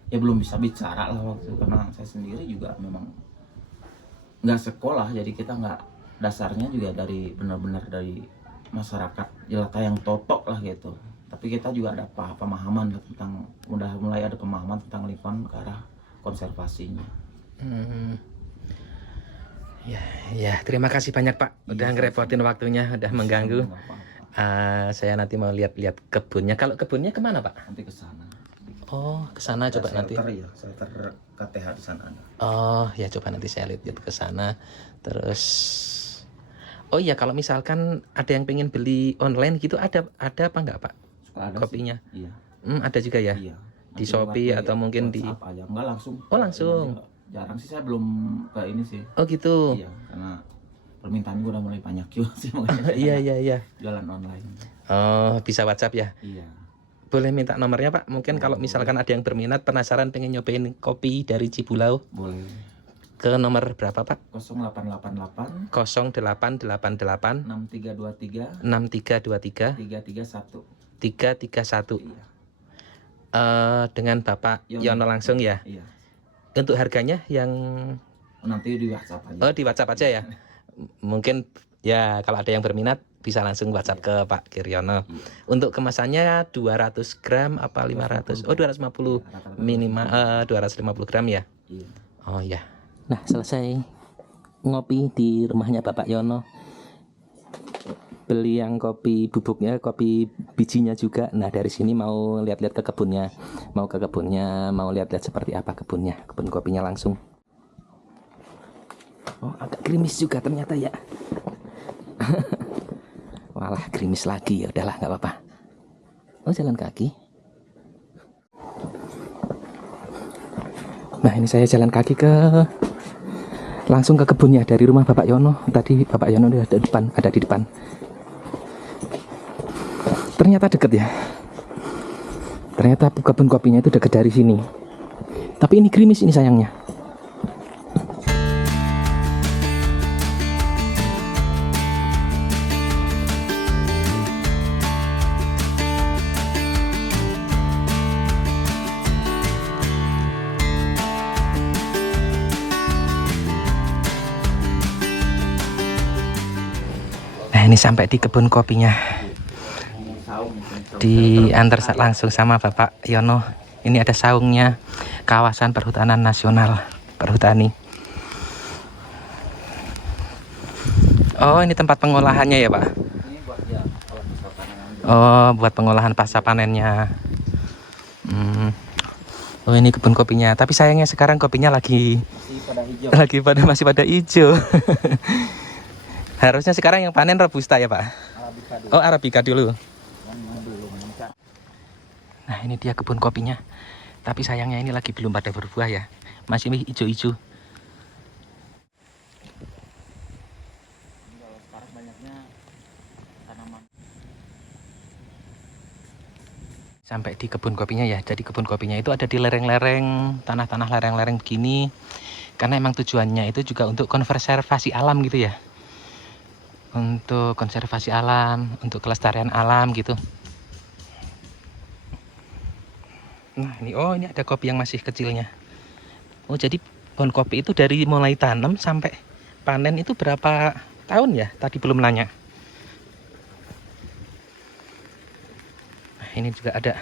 ya belum bisa bicara lah waktu itu, karena saya sendiri juga memang nggak sekolah, jadi kita nggak, dasarnya juga dari benar-benar dari masyarakat jelata yang totok lah gitu. Tapi kita juga ada pemahaman lah tentang, udah mulai ada pemahaman tentang lingkungan ke arah konservasinya. Ya, terima kasih banyak Pak. Udah ngerepotin waktunya, udah mengganggu. Nggak apa-apa. Saya nanti mau lihat-lihat kebunnya. Kalau kebunnya kemana Pak? Nanti ke sana. Oh, ke sana coba nanti. Ya, shelter KTH di sana ada. Oh, ya coba nanti saya lihat ke sana. Terus oh iya, kalau misalkan ada yang pengen beli online gitu, ada apa enggak Pak? Suka ada Kopinya? Sih. Iya. Ada juga ya? Iya. Di Nanti Shopee lewat atau mungkin di WhatsApp aja. Enggak langsung. Oh, langsung. Jarang sih, saya belum ke ini sih. Oh gitu. Iya, karena permintaan gue udah mulai banyak juga sih, makanya saya Iya. jualan online. Oh, bisa WhatsApp ya? Iya. Boleh minta nomornya Pak? Mungkin kalau misalkan ada yang berminat, penasaran pengen nyobain kopi dari Cibulau, Boleh. ke nomor berapa Pak? 0888 0888 6323 6323 331. 331. Iya. Dengan Bapak Yono langsung ya? Iya. Untuk harganya yang Nanti di WhatsApp aja. di WhatsApp aja ya? Mungkin ya kalau ada yang berminat bisa langsung WhatsApp ke Pak Kiryono. Untuk kemasannya 200 gram apa 500? Oh 250 minimal 250 gram ya? Iya. Oh ya. Nah selesai ngopi di rumahnya Bapak Yono. Beli yang kopi bubuknya, kopi bijinya juga. Nah dari sini mau lihat-lihat ke kebunnya. Mau ke kebunnya, mau lihat-lihat seperti apa kebunnya. Kebun kopinya langsung. Oh agak gerimis juga ternyata ya. Walah gerimis lagi, ya udahlah nggak apa-apa. Oh jalan kaki. Nah ini saya jalan kaki langsung ke kebunnya dari rumah Bapak Yono. Tadi Bapak Yono udah ada di depan. Ternyata deket ya. Ternyata kebun kopinya itu deket dari sini. Tapi ini gerimis ini sayangnya. Nah ini sampai di kebun kopinya, diantar langsung sama Bapak Yono. Ini ada saungnya, kawasan perhutanan nasional Perhutani. Oh ini tempat pengolahannya ya Pak? Oh buat pengolahan pasca panennya. Oh ini kebun kopinya, tapi sayangnya sekarang kopinya masih pada hijau. Harusnya sekarang yang panen Robusta ya Pak? Arabica dulu. Oh Arabica dulu. Nah ini dia kebun kopinya. Tapi sayangnya ini lagi belum pada berbuah ya. Masih hijau-hijau. Sekarang banyaknya tanaman. Sampai di kebun kopinya ya. Jadi kebun kopinya itu ada di lereng-lereng, tanah-tanah lereng-lereng begini. Karena emang tujuannya itu juga untuk konservasi alam gitu ya. Untuk konservasi alam, untuk kelestarian alam gitu. Nah ini, oh ini ada kopi yang masih kecilnya. Oh jadi pohon kopi itu dari mulai tanam sampai panen itu berapa tahun ya? Tadi belum nanya. Nah ini juga ada.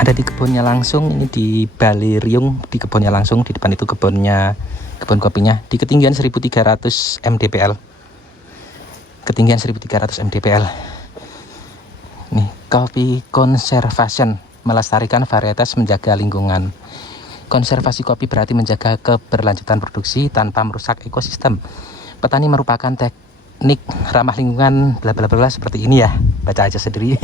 Ada ada di kebunnya langsung. Ini di Bali Riung, di kebunnya langsung. Di depan itu kebun kopinya di ketinggian 1300 mdpl. Ketinggian 1300 mdpl. Nih, kopi conservation, melestarikan varietas, menjaga lingkungan. Konservasi kopi berarti menjaga keberlanjutan produksi tanpa merusak ekosistem. Petani merupakan teknik ramah lingkungan, bla bla bla, seperti ini ya. Baca aja sendiri.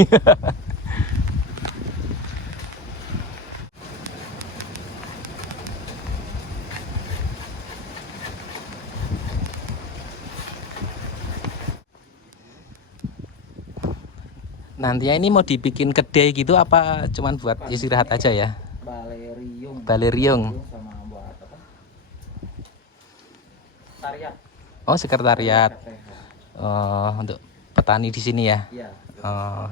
Nantinya ini mau dibikin kedai gitu apa cuman buat istirahat aja ya? Bali Riung. Sama buat apa? Sekretariat. Oh, sekretariat. Oh, untuk petani di sini ya? Iya. Oh,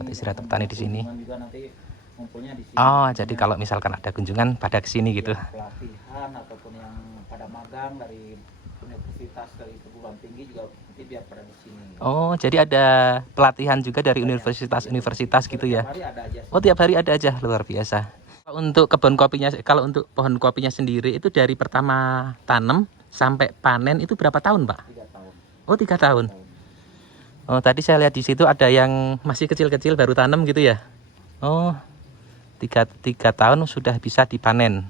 buat istirahat petani di sini. Juga nanti ngumpulnya di sini. Oh, jadi kalau misalkan ada kunjungan pada kesini gitu. Pelatihan ataupun yang pada magang dari universitas, dari perguruan tinggi juga nanti biar pada di sini. Oh, jadi ada pelatihan juga dari universitas-universitas gitu ya? Tiap hari ada aja. Oh, tiap hari ada aja, luar biasa. Untuk kebun kopinya, kalau untuk pohon kopinya sendiri itu dari pertama tanam sampai panen itu berapa tahun, Pak? 3 tahun. Oh, 3 tahun. Oh, tadi saya lihat di situ ada yang masih kecil-kecil baru tanam gitu ya? Oh, 3 tahun sudah bisa dipanen.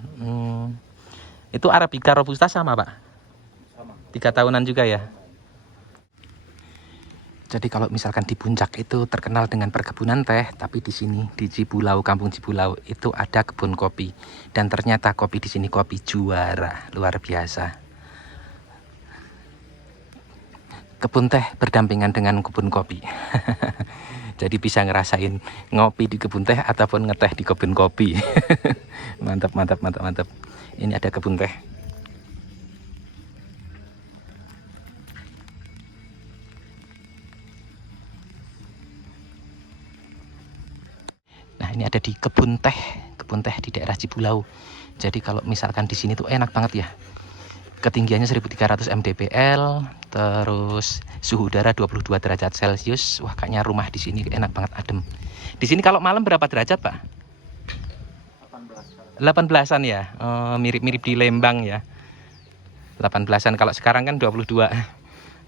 Itu Arabica Robusta sama, Pak? Sama. 3 tahunan juga ya? Jadi kalau misalkan di Puncak itu terkenal dengan perkebunan teh, tapi di sini di Cibulau, Kampung Cibulau itu ada kebun kopi. Dan ternyata kopi di sini kopi juara, luar biasa. Kebun teh berdampingan dengan kebun kopi. Jadi bisa ngerasain ngopi di kebun teh ataupun ngeteh di kebun kopi. Mantap, mantap, mantap, mantap. Ini ada kebun teh. Nah, ini ada di kebun teh di daerah Cibulau. Jadi kalau misalkan di sini tuh enak banget ya. Ketinggiannya 1300 mdpl, terus suhu udara 22 derajat Celcius. Wah, kayaknya rumah di sini enak banget, adem. Di sini kalau malam berapa derajat, Pak? 18-an ya. Mirip-mirip di Lembang ya. 18-an, kalau sekarang kan 22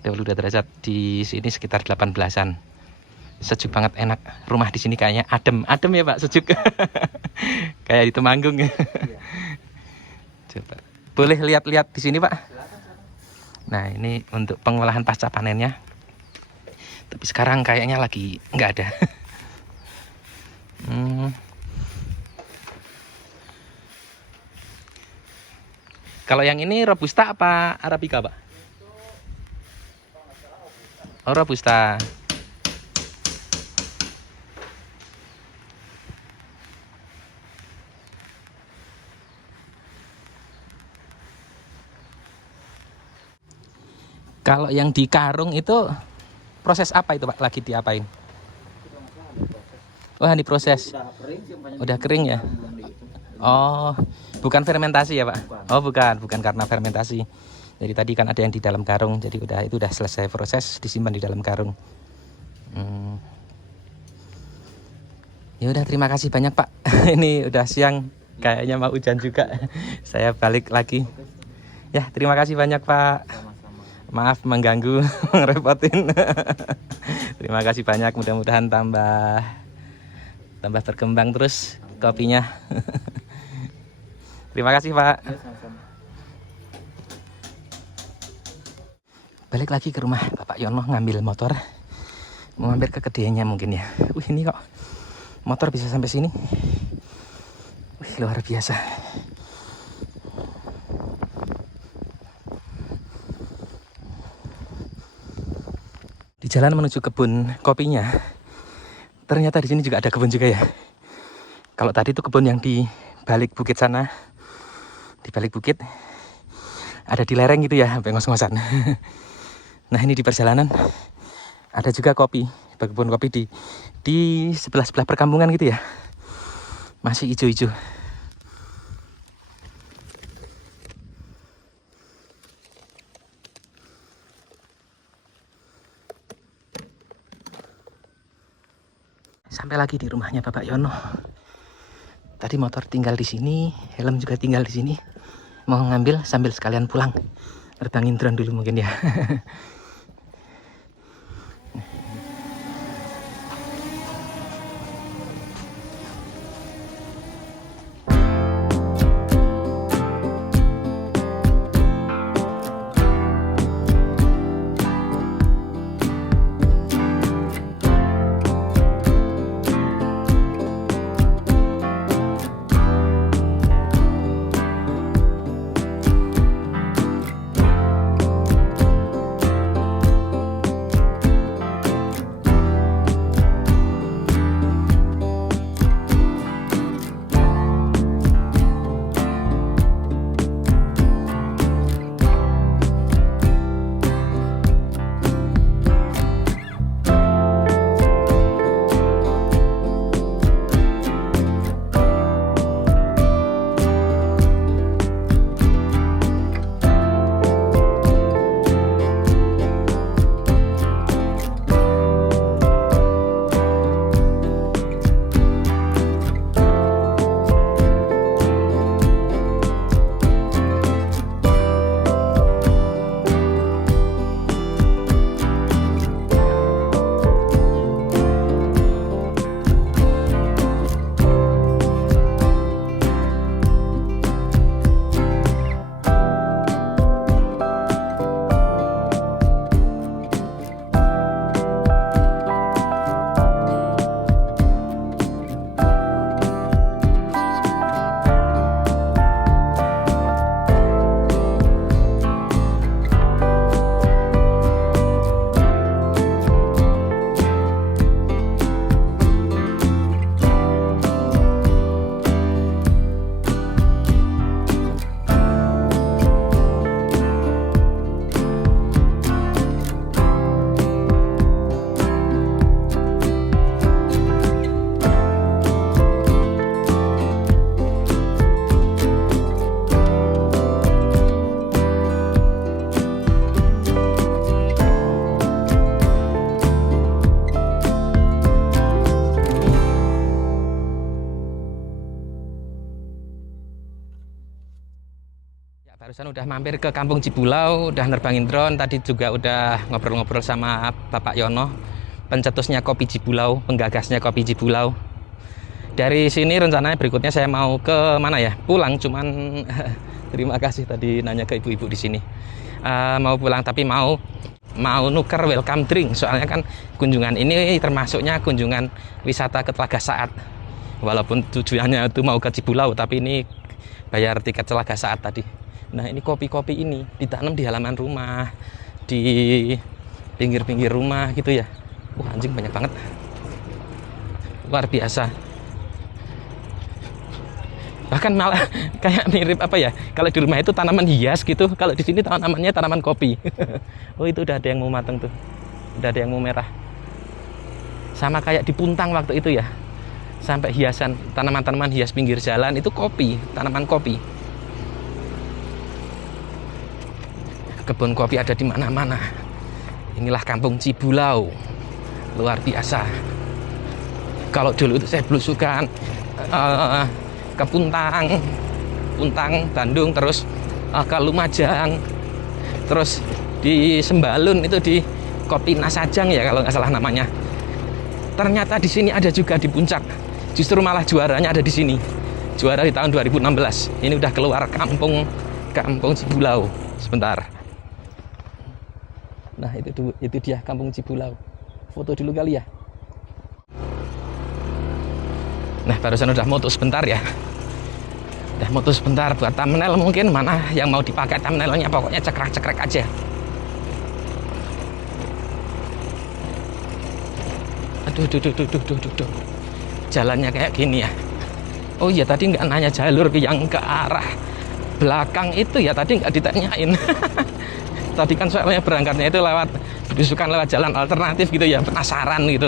derajat, di sini sekitar 18-an. Sejuk banget, enak. Rumah di sini kayaknya adem ya, Pak, sejuk. Kayak di Temanggung. Coba boleh lihat-lihat di sini, Pak. Nah, ini untuk pengolahan pasca panennya. Tapi sekarang kayaknya lagi nggak ada. Kalau yang ini Robusta apa Arabica, Pak? Oh, Robusta. Kalau yang di karung itu proses apa itu, Pak? Lagi diapain? Wah, ini proses. Udah kering ya? Oh, bukan fermentasi ya, Pak? Oh, bukan karena fermentasi. Jadi tadi kan ada yang di dalam karung, jadi itu udah selesai proses, disimpan di dalam karung. Ya udah, terima kasih banyak, Pak. Ini udah siang, kayaknya mau hujan juga. Saya balik lagi. Ya, terima kasih banyak, Pak. Maaf mengganggu, ngerepotin. Terima kasih banyak, mudah-mudahan tambah berkembang terus kopinya. Terima kasih, Pak. Balik lagi ke rumah Bapak Yono, ngambil motor, mau mampir ke kedainya mungkin ya. Ini kok motor bisa sampai sini. Luar biasa. Di jalan menuju kebun kopinya, ternyata di sini juga ada kebun juga ya. Kalau tadi itu kebun yang di balik bukit sana, di balik bukit, ada di lereng gitu ya, sampai ngos-ngosan. Nah, ini di perjalanan ada juga kopi, kebun kopi di sebelah perkampungan gitu ya, masih hijau-hijau. Sampai lagi di rumahnya Bapak Yono. Tadi motor tinggal di sini, helm juga tinggal di sini. Mau ngambil sambil sekalian pulang. Terbangin drone dulu mungkin ya. Barusan udah mampir ke Kampung Cibulau, udah nerbangin drone, tadi juga udah ngobrol-ngobrol sama Bapak Yono, pencetusnya kopi Cibulau, penggagasnya kopi Cibulau. Dari sini rencananya berikutnya saya mau ke mana ya? Pulang, cuman terima kasih tadi nanya ke ibu-ibu di sini. Mau pulang tapi mau nuker welcome drink, soalnya kan kunjungan ini termasuknya kunjungan wisata ke Telaga Saat. Walaupun tujuannya itu mau ke Cibulau, tapi ini bayar tiket Telaga Saat tadi. Nah, ini kopi-kopi ini ditanam di halaman rumah, di pinggir-pinggir rumah gitu ya. Wah, anjing banyak banget. Luar biasa. Bahkan malah kayak mirip apa ya? Kalau di rumah itu tanaman hias gitu, kalau di sini tanamannya tanaman kopi. Oh, itu udah ada yang mau matang tuh. Udah ada yang mau merah. Sama kayak di Puntang waktu itu ya. Sampai hiasan, tanaman-tanaman hias pinggir jalan itu kopi, tanaman kopi. Kebun kopi ada di mana-mana. Inilah Kampung Cibulau. Luar biasa. Kalau dulu itu saya belusukan ke Puntang, Bandung, terus ke Lumajang, terus di Sembalun itu di Kopi Nasajang ya kalau nggak salah namanya. Ternyata di sini ada juga di puncak. Justru malah juaranya ada di sini. Juara di tahun 2016. Ini udah keluar Kampung Cibulau. Sebentar. Nah, itu dia Kampung Cibulau. Foto dulu kali ya. Nah, barusan udah moto sebentar ya. Udah moto sebentar buat thumbnail mungkin, mana yang mau dipakai thumbnailnya, pokoknya cekrek-cekrek aja. Aduh. Jalannya kayak gini ya. Oh iya, tadi nggak nanya jalur yang ke arah belakang itu ya, tadi nggak ditanyain. Tadi kan soalnya berangkatnya itu berusukan lewat jalan alternatif gitu ya, penasaran gitu.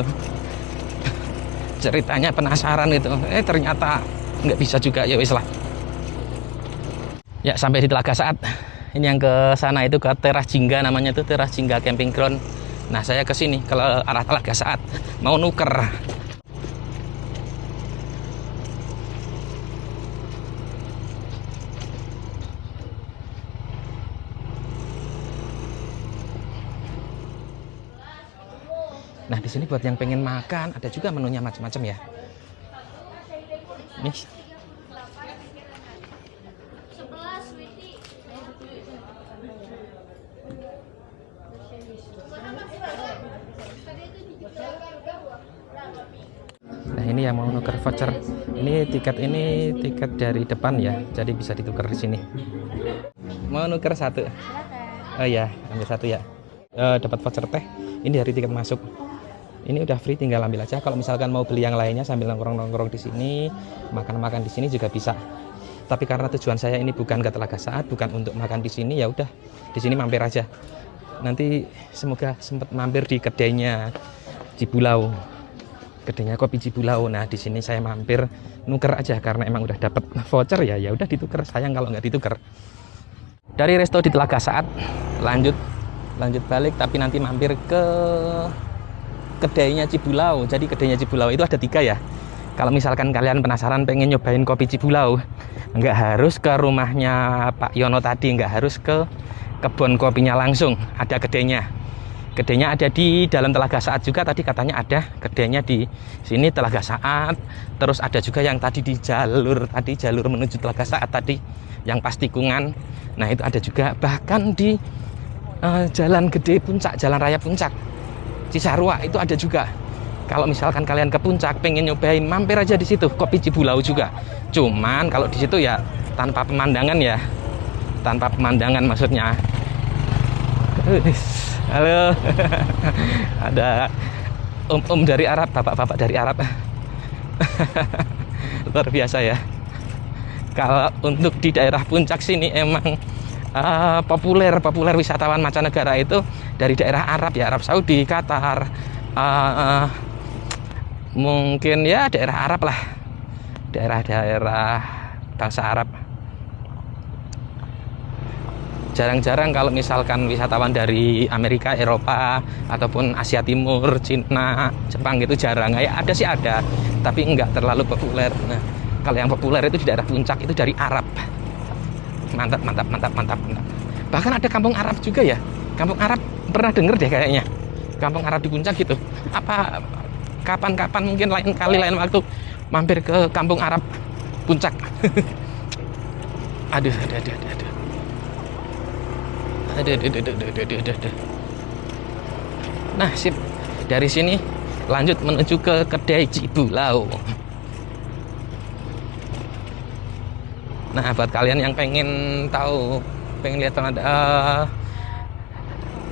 Ceritanya penasaran gitu. Ternyata nggak bisa juga, ya wis lah. Ya, sampai di Telaga Saat. Ini yang ke sana itu ke Teras Jingga, namanya itu Teras Jingga Camping Ground. Nah, saya ke sini ke arah Telaga Saat, mau nuker. Nah, di sini buat yang pengen makan ada juga menunya macam-macam ya. Nih. Nah, ini yang mau nuker voucher. Ini tiket dari depan ya. Jadi bisa ditukar di sini. Mau nuker satu. Oh iya, ambil satu ya. Dapat voucher teh. Ini dari tiket masuk. Ini udah free, tinggal ambil aja. Kalau misalkan mau beli yang lainnya sambil nongkrong-nongkrong di sini, makan-makan di sini juga bisa. Tapi karena tujuan saya ini bukan ke Telaga Saat, bukan untuk makan di sini, ya udah di sini mampir aja. Nanti semoga sempat mampir di kedainya Cibulau. Kedainya Kopi Cibulau. Nah, di sini saya mampir nuker aja karena emang udah dapat voucher ya. Ya udah dituker, sayang kalau nggak dituker. Dari resto di Telaga Saat lanjut balik, tapi nanti mampir ke kedainya Cibulau. Jadi kedainya Cibulau itu ada 3 ya. Kalau misalkan kalian penasaran pengen nyobain kopi Cibulau, nggak harus ke rumahnya Pak Yono tadi, nggak harus ke kebun kopinya langsung. Ada kedainya. Kedainya ada di dalam Telaga Saat juga, tadi katanya ada kedainya di sini Telaga Saat. Terus ada juga yang tadi di jalur menuju Telaga Saat tadi, yang pas tikungan. Nah, itu ada juga, bahkan di Jalan Gede Puncak, Jalan Raya Puncak Cisarua itu ada juga. Kalau misalkan kalian ke puncak pengen nyobain, mampir aja di situ, kopi Cibulau juga. Cuman kalau di situ ya tanpa pemandangan ya. Tanpa pemandangan maksudnya. Halo. Ada om-om dari Arab, bapak-bapak dari Arab. Luar biasa ya. Kalau untuk di daerah puncak sini emang populer wisatawan mancanegara itu dari daerah Arab ya, Arab Saudi, Qatar, mungkin ya daerah Arab lah, daerah bangsa Arab. Jarang-jarang kalau misalkan wisatawan dari Amerika, Eropa, ataupun Asia Timur, Cina, Jepang gitu jarang. Ya ada sih ada, tapi enggak terlalu populer. Nah, kalau yang populer itu di daerah puncak itu dari Arab. Mantap. Bahkan ada kampung Arab juga ya. Kampung Arab pernah denger deh kayaknya. Kampung Arab di puncak gitu. Apa kapan-kapan mungkin lain waktu mampir ke kampung Arab puncak. Aduh. Nah, sip. Dari sini lanjut menuju ke kedai Cibulau. Nah, buat kalian yang pengen lihat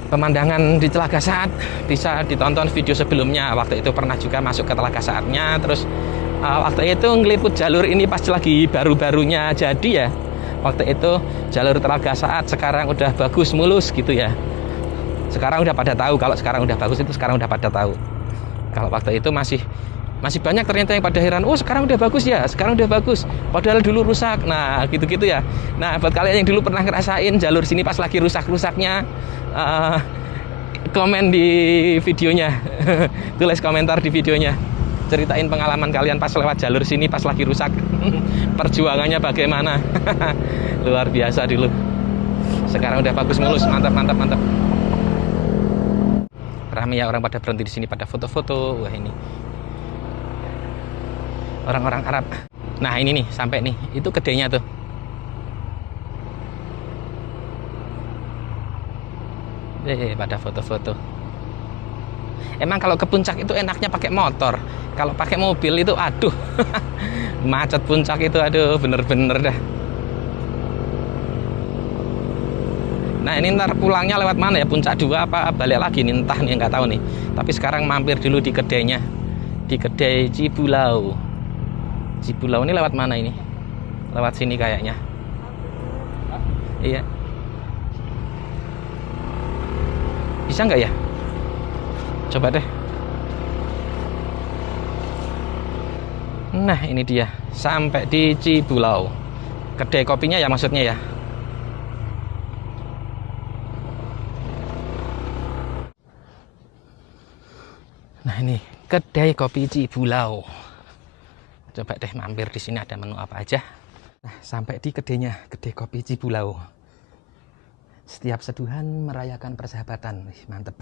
pemandangan di Telaga Saat, bisa ditonton video sebelumnya. Waktu itu pernah juga masuk ke Telaga Saatnya. Terus waktu itu ngeliput jalur ini pas lagi baru-barunya jadi ya. Waktu itu jalur Telaga Saat, sekarang udah bagus, mulus gitu ya. Sekarang udah pada tahu, kalau sekarang udah bagus itu sekarang udah pada tahu. Kalau waktu itu masih banyak ternyata yang pada heran, oh sekarang udah bagus ya, sekarang udah bagus, padahal dulu rusak. Nah, gitu-gitu ya. Nah, buat kalian yang dulu pernah ngerasain jalur sini pas lagi rusak-rusaknya, komen di videonya. Tulis komentar di videonya, ceritain pengalaman kalian pas lewat jalur sini pas lagi rusak. Perjuangannya bagaimana. Luar biasa dulu. Sekarang udah bagus, mulus, mantap. Ramai ya, orang pada berhenti di sini pada foto-foto. Wah, ini orang-orang Arab. Nah, ini nih, sampai nih. Itu kedainya tuh. Pada foto-foto. Emang kalau ke puncak itu enaknya pakai motor. Kalau pakai mobil itu aduh. Macet puncak itu aduh, bener-bener dah. Nah, ini ntar pulangnya lewat mana ya? Puncak 2 apa balik lagi nih, entah nih, nggak tahu nih. Tapi sekarang mampir dulu di kedainya. Di kedai Cibulau. Cibulau ini lewat mana ini? Lewat sini kayaknya. Iya. Bisa nggak ya? Coba deh. Nah, ini dia. Sampai di Cibulau. Kedai kopinya ya maksudnya ya. Nah, ini kedai kopi Cibulau. Coba deh mampir di sini, ada menu apa aja. Nah, sampai di kedainya, kedai kopi Cibulau. Setiap seduhan merayakan persahabatan. Wih, mantep.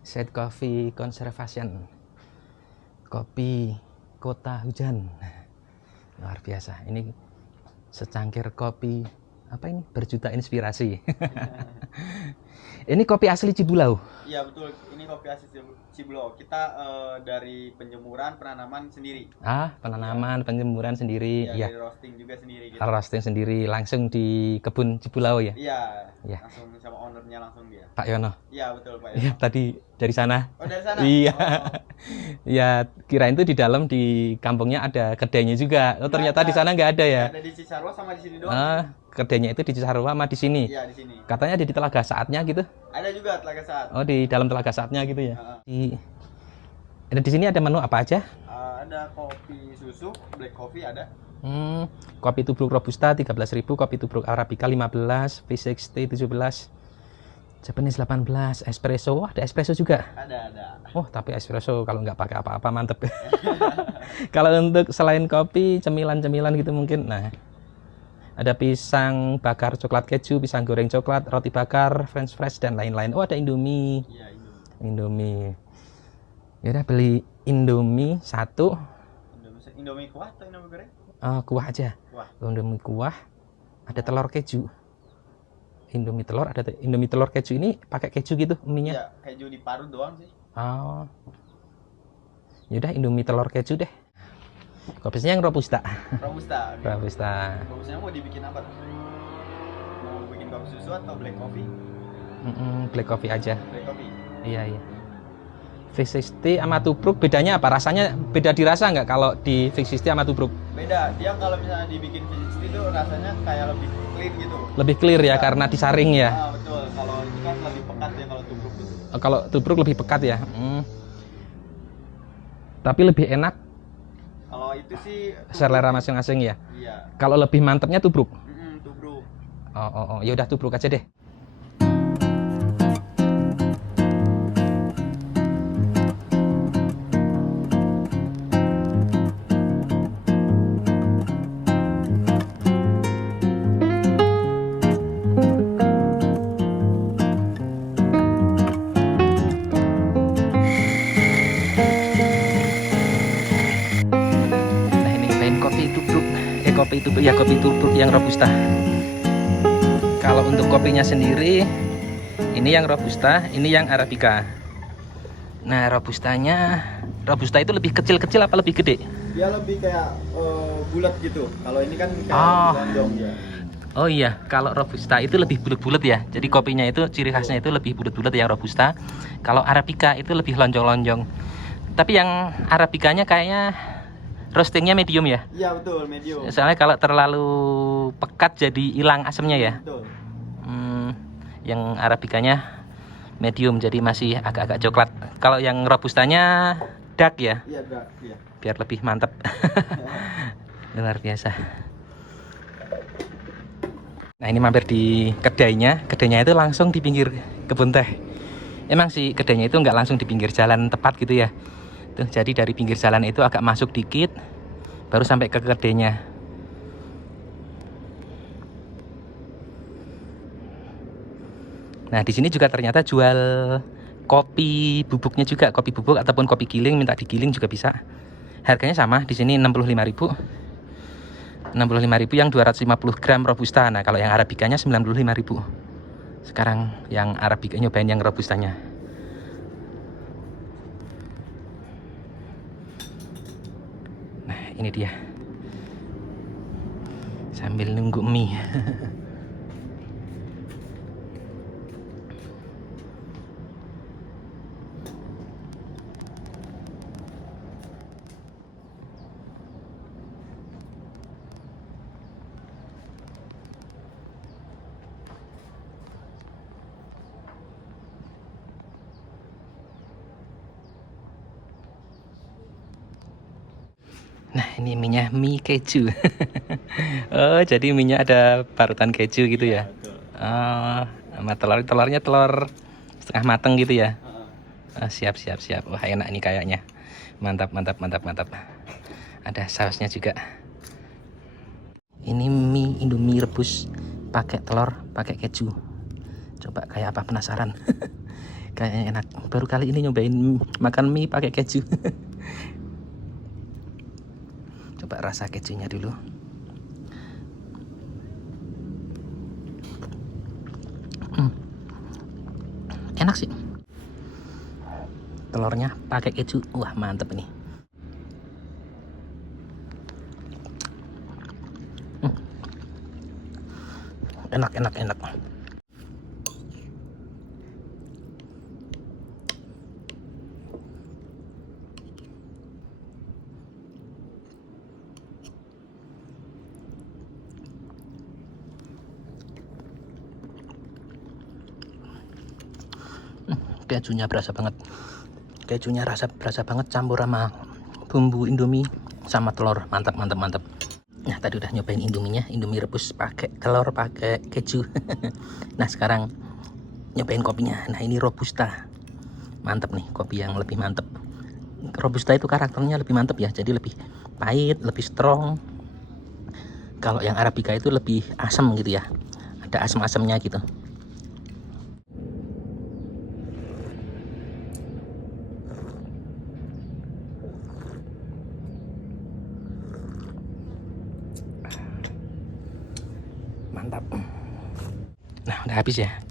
Set Coffee Conservation. Kopi Kota Hujan. Luar biasa. Ini secangkir kopi apa ini? Berjuta inspirasi. Ini kopi asli Cibulau. Iya betul, ini kopi asli Cibulau. Kita dari penjemuran, penanaman sendiri. Penanaman, penjemuran sendiri. Iya, Ya. dari roasting juga sendiri. Gitu. Roasting sendiri langsung di kebun Cibulau ya. Iya, Iya. langsung sama ownernya langsung dia. Pak Yono. Iya betul Pak. Iya, tadi dari sana. Oh dari sana? Iya. Oh. Ya, kirain tuh di dalam di kampungnya ada kedainya juga. Oh, ternyata di sana nggak ada ya. Ada di Cisarua sama di sini doang. Kedainya itu di Cisarua sama di sini. Iya di sini. Katanya ada di Telaga Saatnya gitu. Ada juga Telaga Saat. Oh, di dalam Telaga Saatnya gitu ya. Heeh. Di sini ada menu apa aja? Ada kopi susu, black coffee ada. Kopi tubruk Robusta 13.000, kopi tubruk Arabica 15, V60 17, Japanese 18, espresso. Wah, ada espresso juga. Ada. Oh, tapi espresso kalau nggak pakai apa-apa mantep. Kalau untuk selain kopi, cemilan-cemilan gitu mungkin. Nah, ada pisang bakar coklat keju, pisang goreng coklat, roti bakar, french fries, dan lain-lain. Oh, ada Indomie. Iya, Indomie. Ya udah beli Indomie 1. Indomie kuah atau Indomie goreng? Kuah aja. Kuah. Indomie kuah. Ada telur keju. Indomie telur, ada Indomie telur keju ini pakai keju gitu mie-nya. Iya, keju diparut doang sih. Oh. Yaudah Indomie telur keju deh. Kopinya yang Robusta. Robusta. Okay. Robusta. Robustanya mau dibikin apa? Mau bikin kopi susu atau black coffee? Black coffee aja. Black coffee. Iya. V60 sama tubruk bedanya apa? Rasanya beda dirasa nggak kalau di V60 sama tubruk? Beda. Dia kalau misalnya dibikin V60 itu rasanya kayak lebih clean gitu. Lebih clear ya karena disaring ya. Betul. Kalau itu kan lebih pekat ya kalau tubruk itu. Kalau tubruk lebih pekat ya. Tapi lebih enak. Kalau itu sih Selera masing-masing ya. Iya. Kalau lebih mantepnya tubruk. Tubruk. Oh. Ya udah tubruk aja deh. Kopi tubruk yang Robusta. Kalau untuk kopinya sendiri, ini yang Robusta, ini yang Arabica. Nah, Robusta itu lebih kecil-kecil apa lebih gede? Dia lebih kayak bulat gitu. Kalau ini kan kayak lonjong ya. Oh iya, kalau Robusta itu lebih bulat-bulat ya. Jadi kopinya itu ciri khasnya itu lebih bulat-bulat yang Robusta. Kalau Arabica itu lebih lonjong-lonjong. Tapi yang Arabicanya kayaknya roastingnya medium ya? Iya betul, medium. Soalnya kalau terlalu pekat jadi hilang asamnya ya? Betul. Yang Arabicanya medium jadi masih agak-agak coklat. Kalau yang Robustanya dark ya? Iya dark, iya. Biar lebih mantap. Luar biasa. Nah ini mampir di kedainya. Kedainya itu langsung di pinggir kebun teh. Emang sih kedainya itu nggak langsung di pinggir jalan tepat gitu ya. Tuh, jadi dari pinggir jalan itu agak masuk dikit baru sampai ke kedainya. Nah, di sini juga ternyata jual kopi bubuknya juga, kopi bubuk ataupun kopi giling, minta digiling juga bisa. Harganya sama, di sini 65.000. 65.000 yang 250 gram Robusta. Nah, kalau yang Arabicanya 95.000. Sekarang yang Arabica nyobain yang Robustanya. Ini dia sambil nunggu mie. Nah ini minyak mie keju. Oh jadi minyak ada parutan keju gitu ya? Sama telurnya telur setengah mateng gitu ya? Siap. Wah enak nih kayaknya. Mantap. Ada sausnya juga. Ini mie Indomie rebus pakai telur, pakai keju. Coba kayak apa, penasaran. Kayaknya enak. Baru kali ini nyobain makan mie pakai keju. Coba rasa kejunya dulu. Enak sih. Telurnya pakai keju. Wah, mantep ini. Enak. Kejunya berasa banget. Kejunya berasa banget campur sama bumbu Indomie sama telur. Mantap. Nah, tadi udah nyobain Indominya, Indomie rebus pakai telur, pakai keju. Nah, sekarang nyobain kopinya. Nah, ini Robusta. Mantep nih, kopi yang lebih mantep. Robusta itu karakternya lebih mantep ya, jadi lebih pahit, lebih strong. Kalau yang Arabica itu lebih asam gitu ya, ada asam-asamnya gitu. Mantap. Nah, udah habis ya,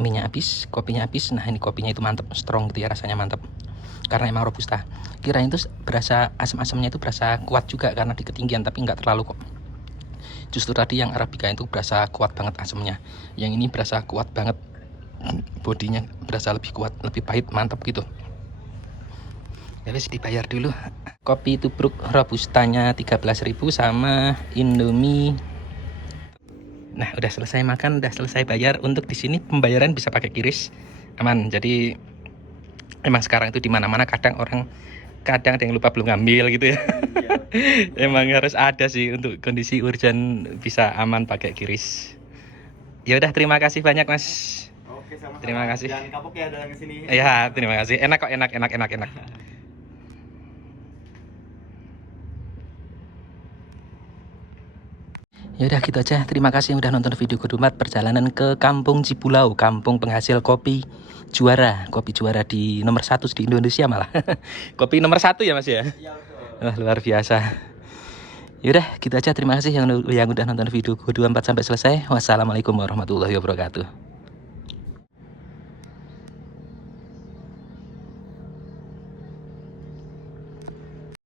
minyak habis, kopinya habis. Nah, ini kopinya itu mantep, strong gitu ya, rasanya mantep karena emang Robusta. Kirain itu berasa asam-asamnya itu berasa kuat juga karena di ketinggian, tapi nggak terlalu kok. Justru tadi yang Arabica itu berasa kuat banget asamnya, yang ini berasa kuat banget, bodinya berasa lebih kuat, lebih pahit, mantap gitu. Ya wes, dibayar dulu. Kopi tubruk Robustanya 13.000 sama Indomie. Nah, udah selesai makan, udah selesai bayar. Untuk di sini pembayaran bisa pakai QRIS, aman. Jadi emang sekarang itu di mana-mana kadang ada yang lupa belum ngambil gitu ya. Emang harus ada sih untuk kondisi urgent, bisa aman pakai QRIS. Ya udah, terima kasih banyak Mas. Oke, sama-sama. Terima kasih. Jangan kapok ya datang ke sini. Ya, terima kasih. Enak kok, enak. Ya udah gitu aja. Terima kasih udah nonton video Kudumat perjalanan ke Kampung Cibulau, kampung penghasil kopi juara di nomor 1 di Indonesia malah. Kopi nomor 1 ya Mas ya? Iya, betul. Wah, luar biasa. Ya udah gitu aja. Terima kasih yang udah nonton video Kudu 4 sampai selesai. Wassalamualaikum warahmatullahi wabarakatuh.